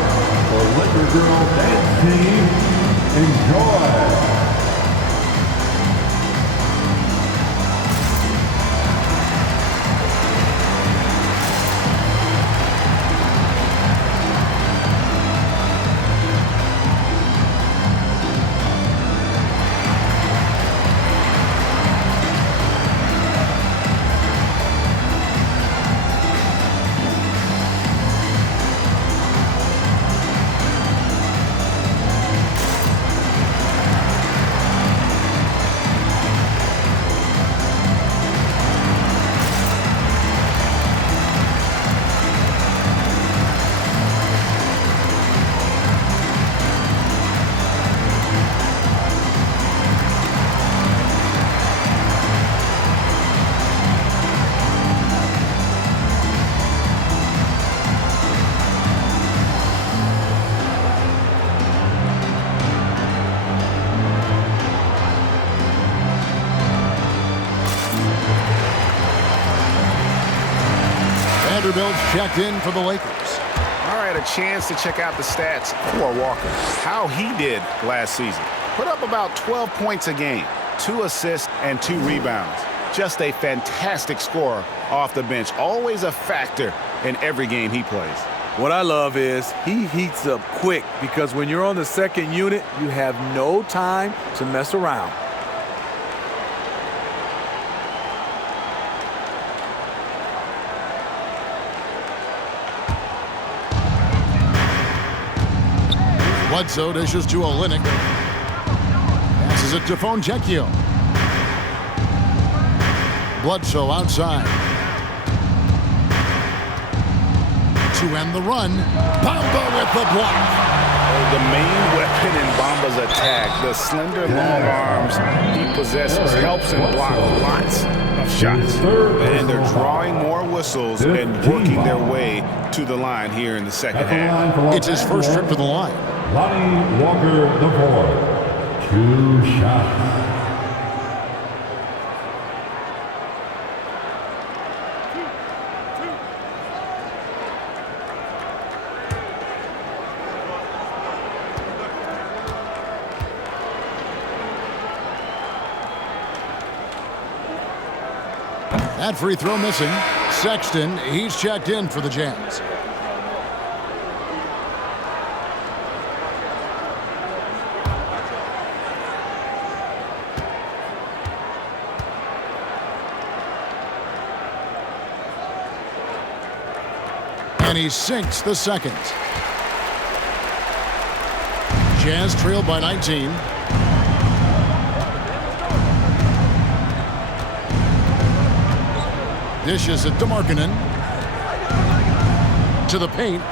The Liquor Girl Dance Team, enjoy. Vanderbilt's checked in for the Lakers. All right, a chance to check out the stats for Walker. How he did last season. Put up about 12 points a game, 2 assists, and 2 rebounds. Just a fantastic scorer off the bench. Always a factor in every game he plays. What I love is he heats up quick because when you're on the second unit, you have no time to mess around. Bledsoe dishes to Olynyk. Passes it to Fontecchio. Bledsoe outside. To end the run, Bamba with the block. The main weapon in Bamba's attack, the slender, long arms he possesses, helps him block lots of shots. And they're drawing more whistles and working their way to the line here in the second half. It's his first trip to the line. Lonnie Walker IV, 2 shots. That free throw missing. Sexton, he's checked in for the Jazz. And he sinks the second. Jazz trailed by 19. Dishes it to Markkanen. To the paint.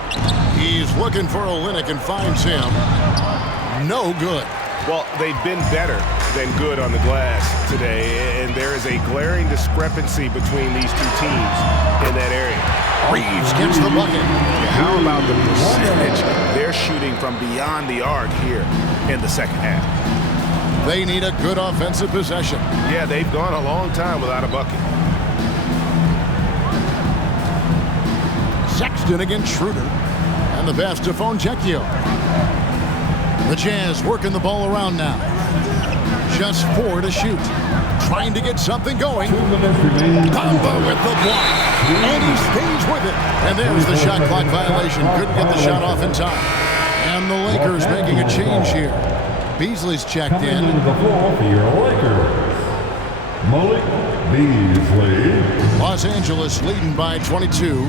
He's looking for Olynyk and finds him. No good. Well, they've been better than good on the glass today, and there is a glaring discrepancy between these two teams in that area. Reeves gets the bucket. How about the percentage they're shooting from beyond the arc here in the second half? They need a good offensive possession. Yeah, they've gone a long time without a bucket. Sexton against Schroeder. And the pass to Fontecchio. The Jazz working the ball around now. Just 4 to shoot. Trying to get something going. Bamba with the block. And he stays with it. And there's the shot clock violation. Couldn't get the shot off in time. And the Lakers making a change here. Beasley's checked in. Coming to the floor for your Lakers, Malik Beasley. Los Angeles leading by 22.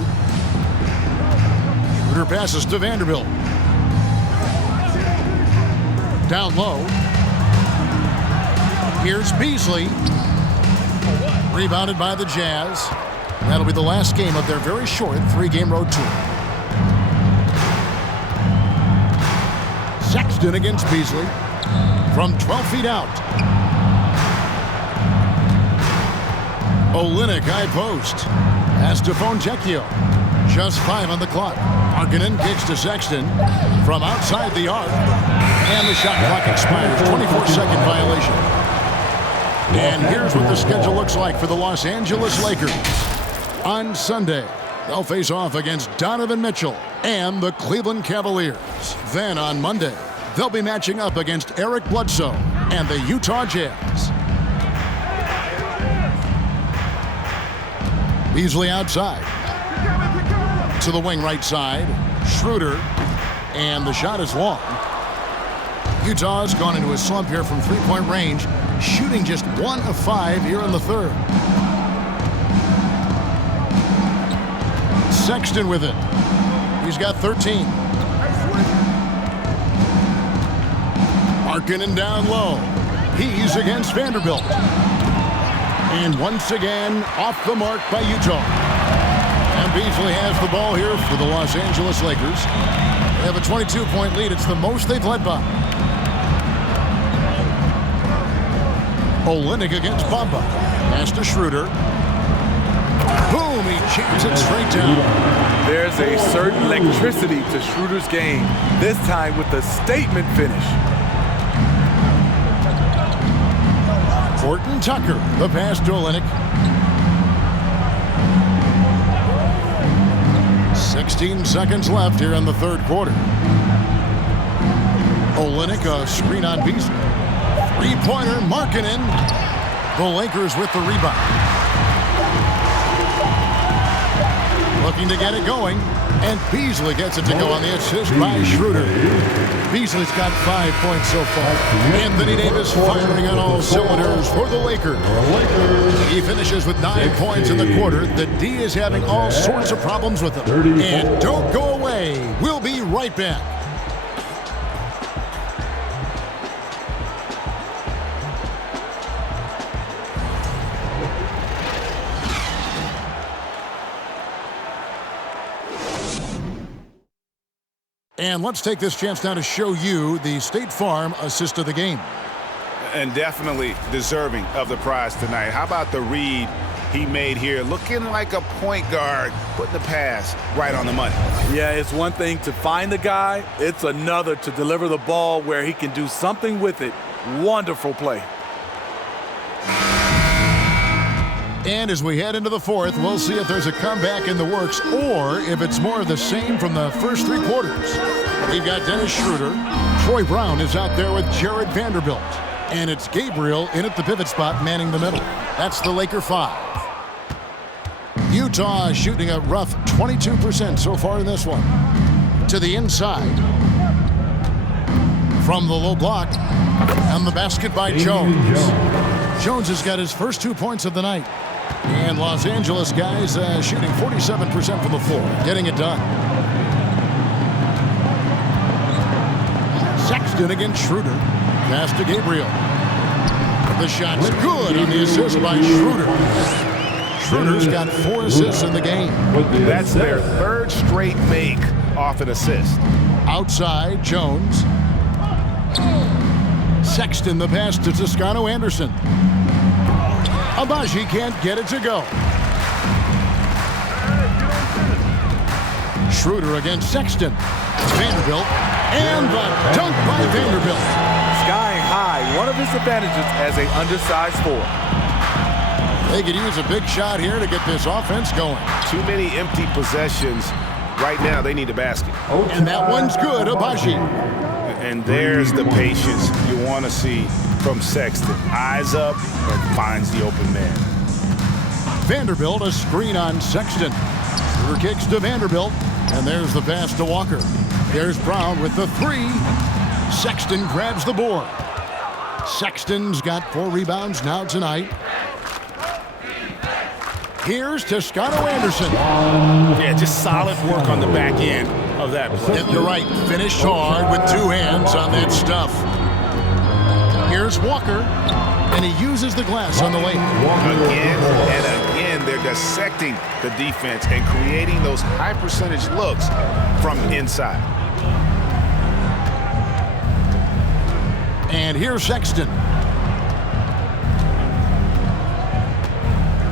Schroeder passes to Vanderbilt. Down low. Here's Beasley. Rebounded by the Jazz. That'll be the last game of their very short 3-game road tour. Sexton against Beasley. From 12 feet out. Olynyk high post. Pass to Fontecchio. Just 5 on the clock. Markkanen kicks to Sexton from outside the arc. And the shot clock expires. 24-second violation. And here's what the schedule looks like for the Los Angeles Lakers. On Sunday, they'll face off against Donovan Mitchell and the Cleveland Cavaliers. Then on Monday, they'll be matching up against Eric Bledsoe and the Utah Jazz. Beasley outside. To the wing right side. Schroeder. And the shot is long. Utah's gone into a slump here from three-point range, shooting just 1 of 5 here in the third. Sexton with it. He's got 13. Markkanen down low. He's against Vanderbilt. And once again, off the mark by Utah. And Beasley has the ball here for the Los Angeles Lakers. They have a 22-point lead. It's the most they've led by. Olynyk against Bamba. Pass to Schroeder. Boom, he jams it straight down. There's a certain electricity to Schroeder's game, this time with a statement finish. Horton Tucker, the pass to Olynyk. 16 seconds left here in the third quarter. Olynyk, a screen on Beasley. Three-pointer, Markkanen. The Lakers with the rebound. Looking to get it going. And Beasley gets it to go on the assist by Schroeder. Beasley's got 5 points so far. Anthony Davis firing on all cylinders for the Lakers. He finishes with 9 points in the quarter. The D is having all sorts of problems with him. And don't go away. We'll be right back. And let's take this chance now to show you the State Farm assist of the game. And definitely deserving of the prize tonight. How about the read he made here? Looking like a point guard, putting the pass right on the money. Yeah, it's one thing to find the guy. It's another to deliver the ball where he can do something with it. Wonderful play. And as we head into the fourth, we'll see if there's a comeback in the works or if it's more of the same from the first 3 quarters. We've got Dennis Schroeder. Troy Brown is out there with Jared Vanderbilt. And it's Gabriel in at the pivot spot manning the middle. That's the Laker 5. Utah shooting a rough 22% so far in this one. To the inside. From the low block. And the basket by Jones. Jones has got his first 2 points of the night. And Los Angeles guys shooting 47% from the floor, getting it done. Sexton against Schroeder. Pass to Gabriel. The shot's good on the assist by Schroeder. Schroeder's got 4 assists in the game. That's their 3rd straight make off an assist. Outside, Jones. Sexton, the pass to Toscano Anderson. Abaji can't get it to go. Schroeder against Sexton. Vanderbilt. And the dunk by Vanderbilt. Sky high, one of his advantages as an undersized forward. They could use a big shot here to get this offense going. Too many empty possessions Right now, they need a basket. And that one's good, Abaji. And there's the patience you want to see from Sexton. Eyes up and finds the open man. Vanderbilt, a screen on Sexton. River kicks to Vanderbilt, and there's the pass to Walker. There's Brown with the three. Sexton grabs the board. Sexton's got 4 rebounds now tonight. Here's Toscano Anderson. Yeah, just solid work on the back end of that play. Yep, you're right. Finished hard with 2 hands on that stuff. Here's Walker, and he uses the glass on the lane. Again and again, they're dissecting the defense and creating those high percentage looks from inside. And here's Sexton.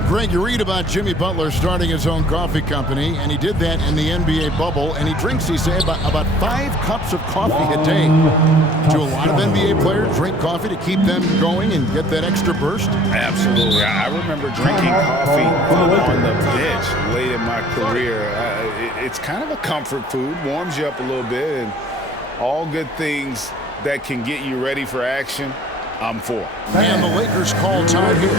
Greg, you read about Jimmy Butler starting his own coffee company, and he did that in the NBA bubble, and he drinks, he said, about 5 cups of coffee a day. Do a lot of NBA players drink coffee to keep them going and get that extra burst? Absolutely. I remember drinking coffee on the bench late in my career. It's kind of a comfort food, warms you up a little bit, and all good things that can get you ready for action, I'm for. And the Lakers call time here.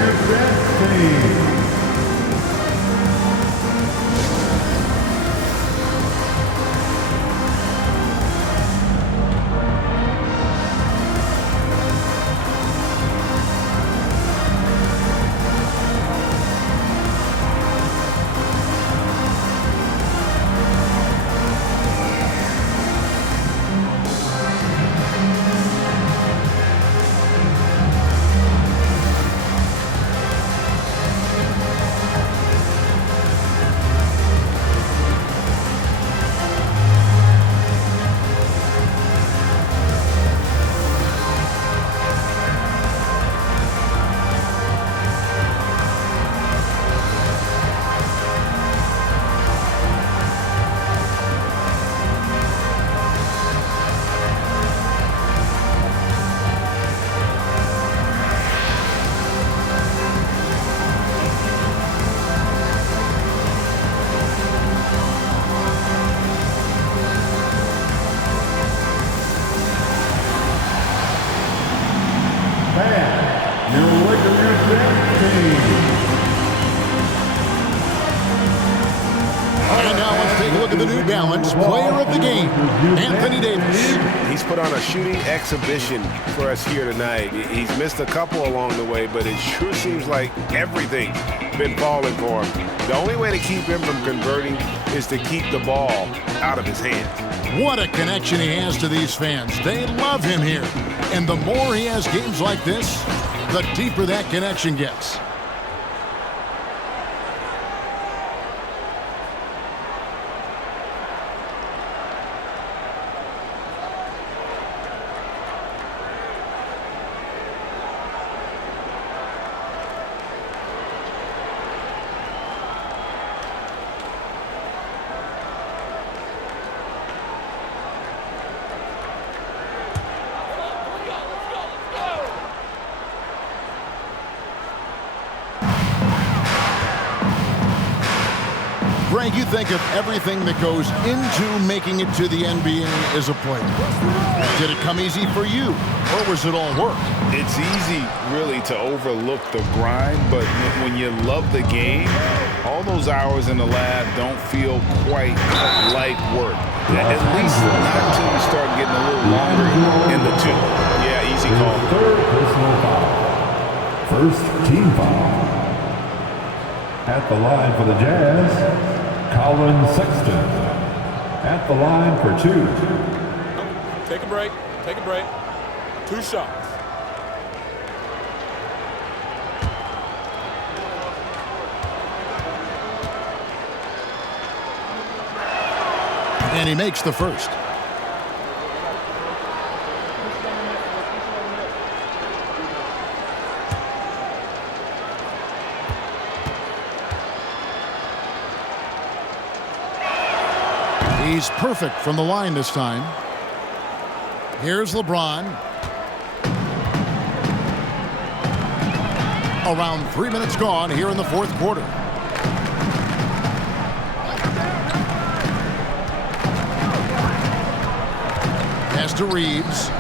And now let's take a look at the New Balance player of the game, Anthony Davis. He's put on a shooting exhibition for us here tonight. He's missed a couple along the way, but it sure seems like everything's been falling for him. The only way to keep him from converting is to keep the ball out of his hands. What a connection he has to these fans. They love him here. And the more he has games like this, the deeper that connection gets. Greg, you think of everything that goes into making it to the NBA as a player. Did it come easy for you, or was it all work? It's easy, really, to overlook the grind, but when you love the game, all those hours in the lab don't feel quite like work. At least not until you start getting a little longer in the tooth. Yeah, easy call. Third personal foul. First team foul. At the line for the Jazz, Colin Sexton. At the line for 2. Take a break. Take a break. 2 shots. And he makes the first. He's perfect from the line this time. Here's LeBron. Around 3 minutes gone here in the fourth quarter. to Reeves.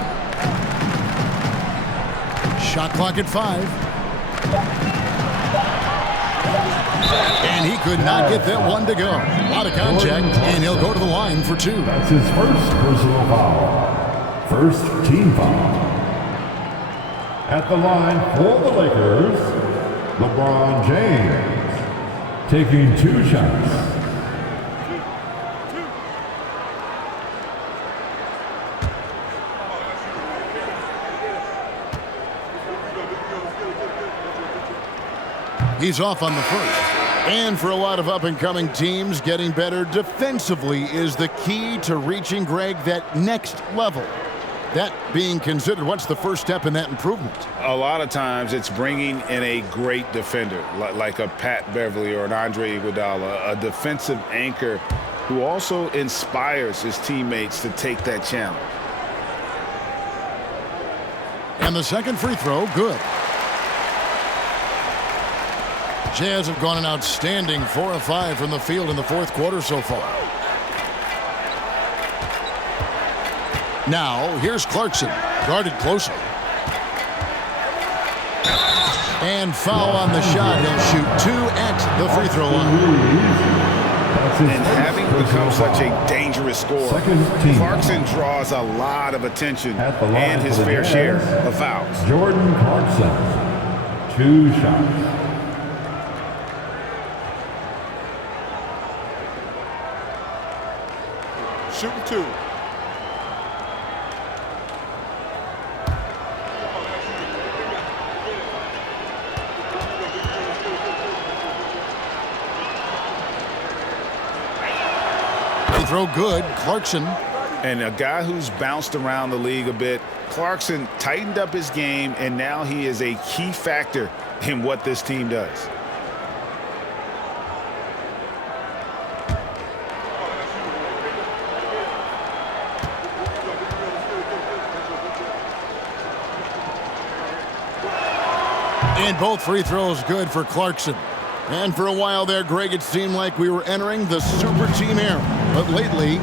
Shot clock at 5. And he could not get that one to go. A lot of contact, and he'll go to the line for 2. That's his first personal foul. First team foul. At the line for the Lakers, LeBron James, taking 2 shots. He's off on the first. And for a lot of up-and-coming teams, getting better defensively is the key to reaching, Greg, that next level. That being considered, what's the first step in that improvement? A lot of times it's bringing in a great defender, like a Pat Beverly or an Andre Iguodala, a defensive anchor who also inspires his teammates to take that challenge. And the second free throw, good. Jazz have gone an outstanding 4 of 5 from the field in the fourth quarter so far. Now, here's Clarkson, guarded closely. And foul on the shot. He'll shoot 2 at the free throw line. And having become such a dangerous scorer, Clarkson draws a lot of attention and his fair share of fouls. Jordan Clarkson, 2 shots. Shooting 2. Free throw good, Clarkson. And a guy who's bounced around the league a bit, Clarkson tightened up his game, and now he is a key factor in what this team does. And both free throws good for Clarkson. And for a while there, Greg, it seemed like we were entering the super team era. But lately,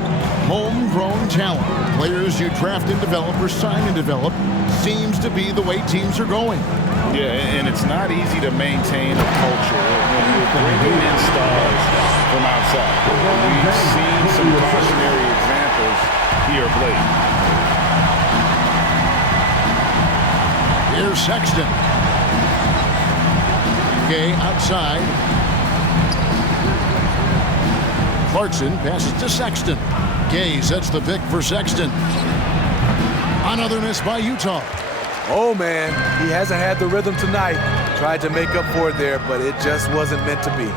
homegrown talent, players you draft and develop or sign and develop, seems to be the way teams are going. Yeah, and it's not easy to maintain a culture when you're bringing in stars from outside. We've seen some cautionary examples here of late. Here's Sexton. Gay outside. Clarkson passes to Sexton. Gay sets the pick for Sexton. Another miss by Utah. Oh, man, he hasn't had the rhythm tonight. Tried to make up for it there, but it just wasn't meant to be.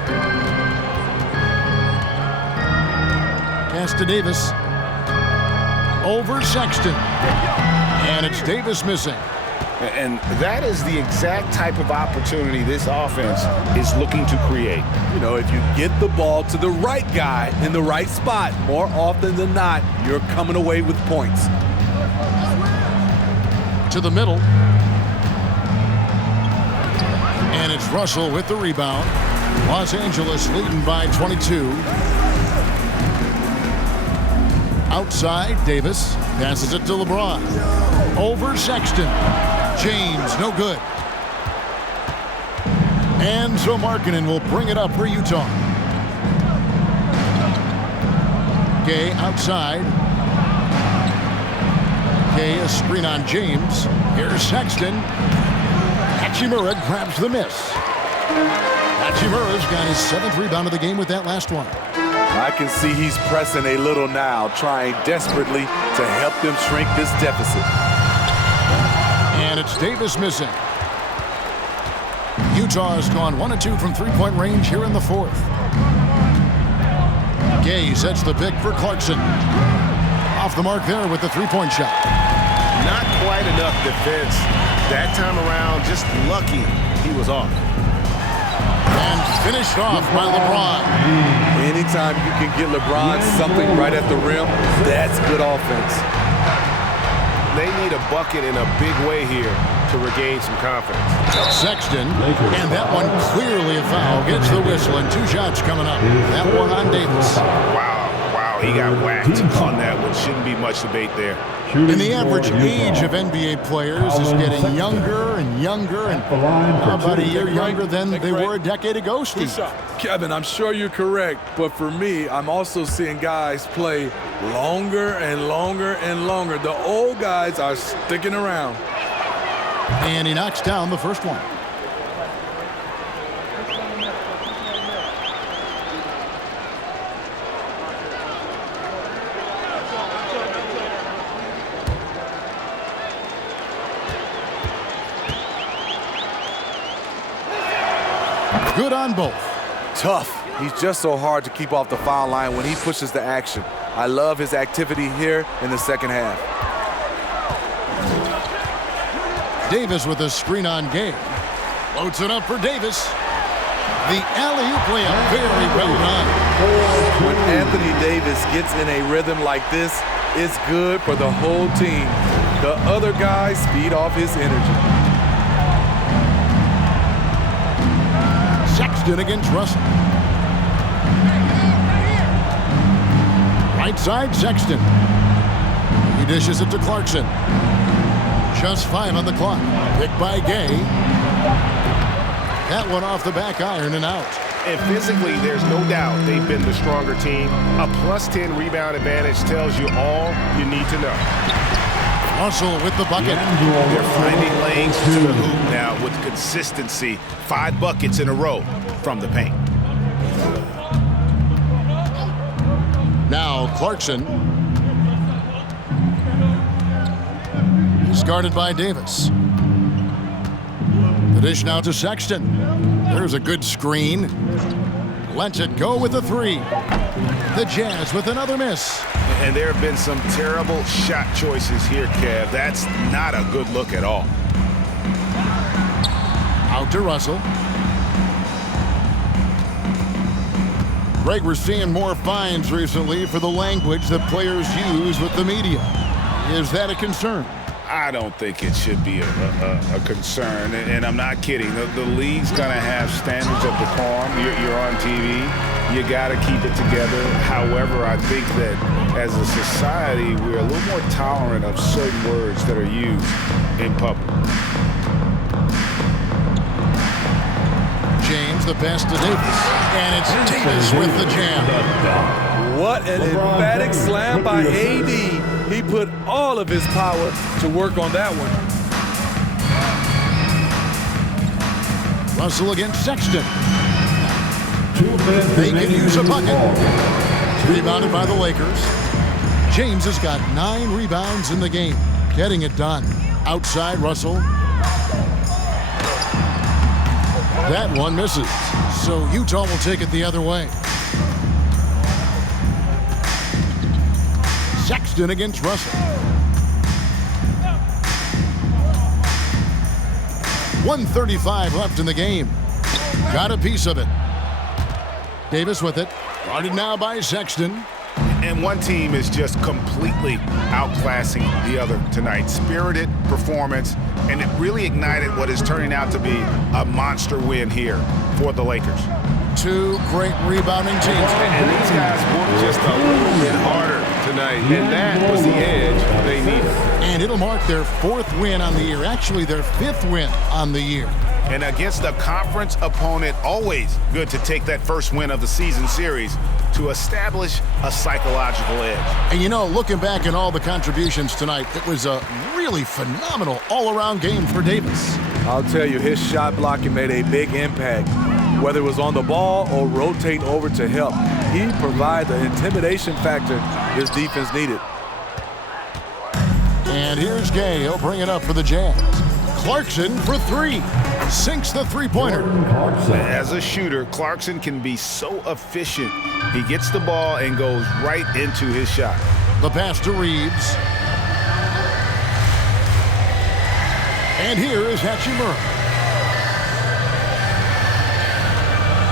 Pass to Davis. Over Sexton. And it's Davis missing. And that is the exact type of opportunity this offense is looking to create. You know, if you get the ball to the right guy in the right spot, more often than not, you're coming away with points. To the middle. And it's Russell with the rebound. Los Angeles leading by 22. Outside, Davis passes it to LeBron. Over Sexton. James, no good. And so Markkanen will bring it up for Utah. Gay outside. Gay, a screen on James. Here's Sexton. Hachimura grabs the miss. Hachimura's got his 7th rebound of the game with that last one. I can see he's pressing a little now, trying desperately to help them shrink this deficit. And it's Davis missing. Utah has gone 1 of 2 from three-point range here in the fourth. Gay sets the pick for Clarkson. Off the mark there with the three-point shot. Not quite enough defense that time around. Just lucky he was off. And finished off by LeBron. Anytime you can get LeBron something right at the rim, that's good offense. They need a bucket in a big way here to regain some confidence. Sexton, and that one clearly a foul, gets the whistle, and 2 shots coming up. That one on Davis. Wow, He got whacked on that one. Shouldn't be much debate there. And the average age of NBA players is getting younger and younger, and about a year younger than they were a decade ago, Steve. Kevin, I'm sure you're correct, but for me, I'm also seeing guys play longer and longer and longer. The old guys are sticking around. And he knocks down the first one. Good on both. Tough. He's just so hard to keep off the foul line when he pushes the action. I love his activity here in the second half. Davis with a screen on Gay. Loads it up for Davis. The alley-oop layup, very well done. When Anthony Davis gets in a rhythm like this, it's good for the whole team. The other guys feed off his energy. Sexton against Russell. Right side, Sexton. He dishes it to Clarkson. Just 5 on the clock. Picked by Gay. That one off the back iron and out. And physically, there's no doubt they've been the stronger team. A +10 rebound advantage tells you all you need to know. Russell with the bucket. They're finding lanes to the hoop now with consistency. 5 buckets in a row from the paint. Now Clarkson. He's guarded by Davis. The dish now to Sexton. There's a good screen. Lets it go with a 3. The Jazz with another miss. And there have been some terrible shot choices here, Kev. That's not a good look at all. Out to Russell. Greg, we're seeing more fines recently for the language that players use with the media. Is that a concern? I don't think it should be a concern, and I'm not kidding. The league's going to have standards of decorum. You're on TV. You got to keep it together. However, I think that as a society, we're a little more tolerant of certain words that are used in public. James, the pass to Davis. And it's Davis with the jam. What an emphatic slam by AD. He put all of his power to work on that one. Russell against Sexton. They can use a bucket. Rebounded by the Lakers. James has got 9 rebounds in the game. Getting it done. Outside Russell. That one misses. So Utah will take it the other way. Sexton against Russell. 1:35 left in the game. Got a piece of it. Davis with it. Guarded now by Sexton. And one team is just completely outclassing the other tonight. Spirited performance, and it really ignited what is turning out to be a monster win here for the Lakers. 2 great rebounding teams. And these guys worked just a little bit harder tonight, and that was the edge they needed. And it'll mark their 4th win on the year. Actually, their 5th win on the year. And against a conference opponent, always good to take that first win of the season series to establish a psychological edge. And you know, looking back at all the contributions tonight, it was a really phenomenal all-around game for Davis. I'll tell you, his shot blocking made a big impact. Whether it was on the ball or rotating over to help, he provided the intimidation factor his defense needed. And here's Gay. He'll bring it up for the Jazz. Clarkson for 3. Sinks the three-pointer. As a shooter, Clarkson can be so efficient. He gets the ball and goes right into his shot. The pass to Reeves. And here is Hachimura.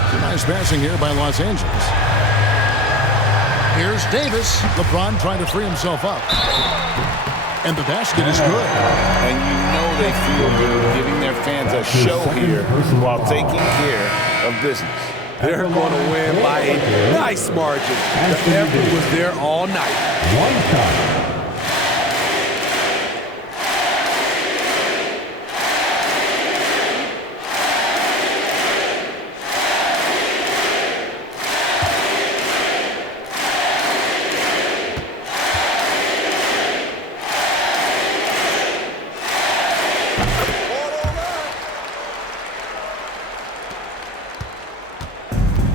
It's a nice passing here by Los Angeles. Here's Davis. LeBron trying to free himself up. And the basket is good. And you know they feel good giving their fans a show here while taking care of business. They're going to win by a nice margin. The effort was there all night. One shot.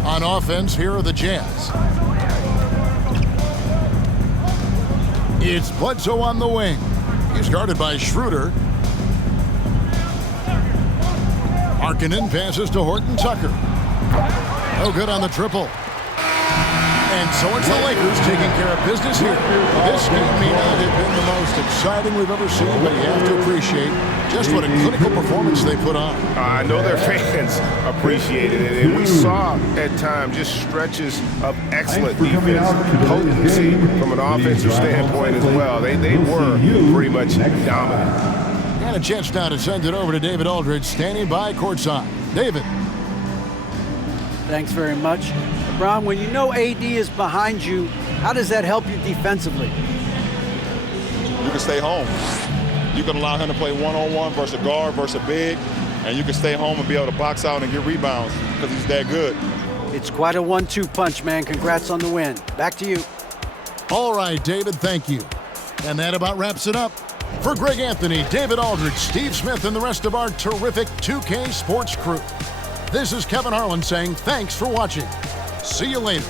On offense, here are the Jazz. It's Bledsoe on the wing. He's guarded by Schroeder. Markkanen passes to Horton Tucker. No good on the triple. And so it's the Lakers taking care of business here. This game may not have been the most exciting we've ever seen, but you have to appreciate just what a clinical performance they put on. I know their fans appreciated it, and we saw at times just stretches of excellent defense, potency from an offensive standpoint as well. They were pretty much dominant. And a chance now to send it over to David Aldridge, standing by courtside. David. Thanks very much. LeBron, when you know AD is behind you, how does that help you defensively? You can stay home. You can allow him to play one-on-one versus a guard versus a big, and you can stay home and be able to box out and get rebounds because he's that good. It's quite a 1-2 punch, man. Congrats on the win. Back to you. All right, David, thank you. And that about wraps it up. For Greg Anthony, David Aldridge, Steve Smith, and the rest of our terrific 2K Sports crew, this is Kevin Harlan saying thanks for watching. See you later.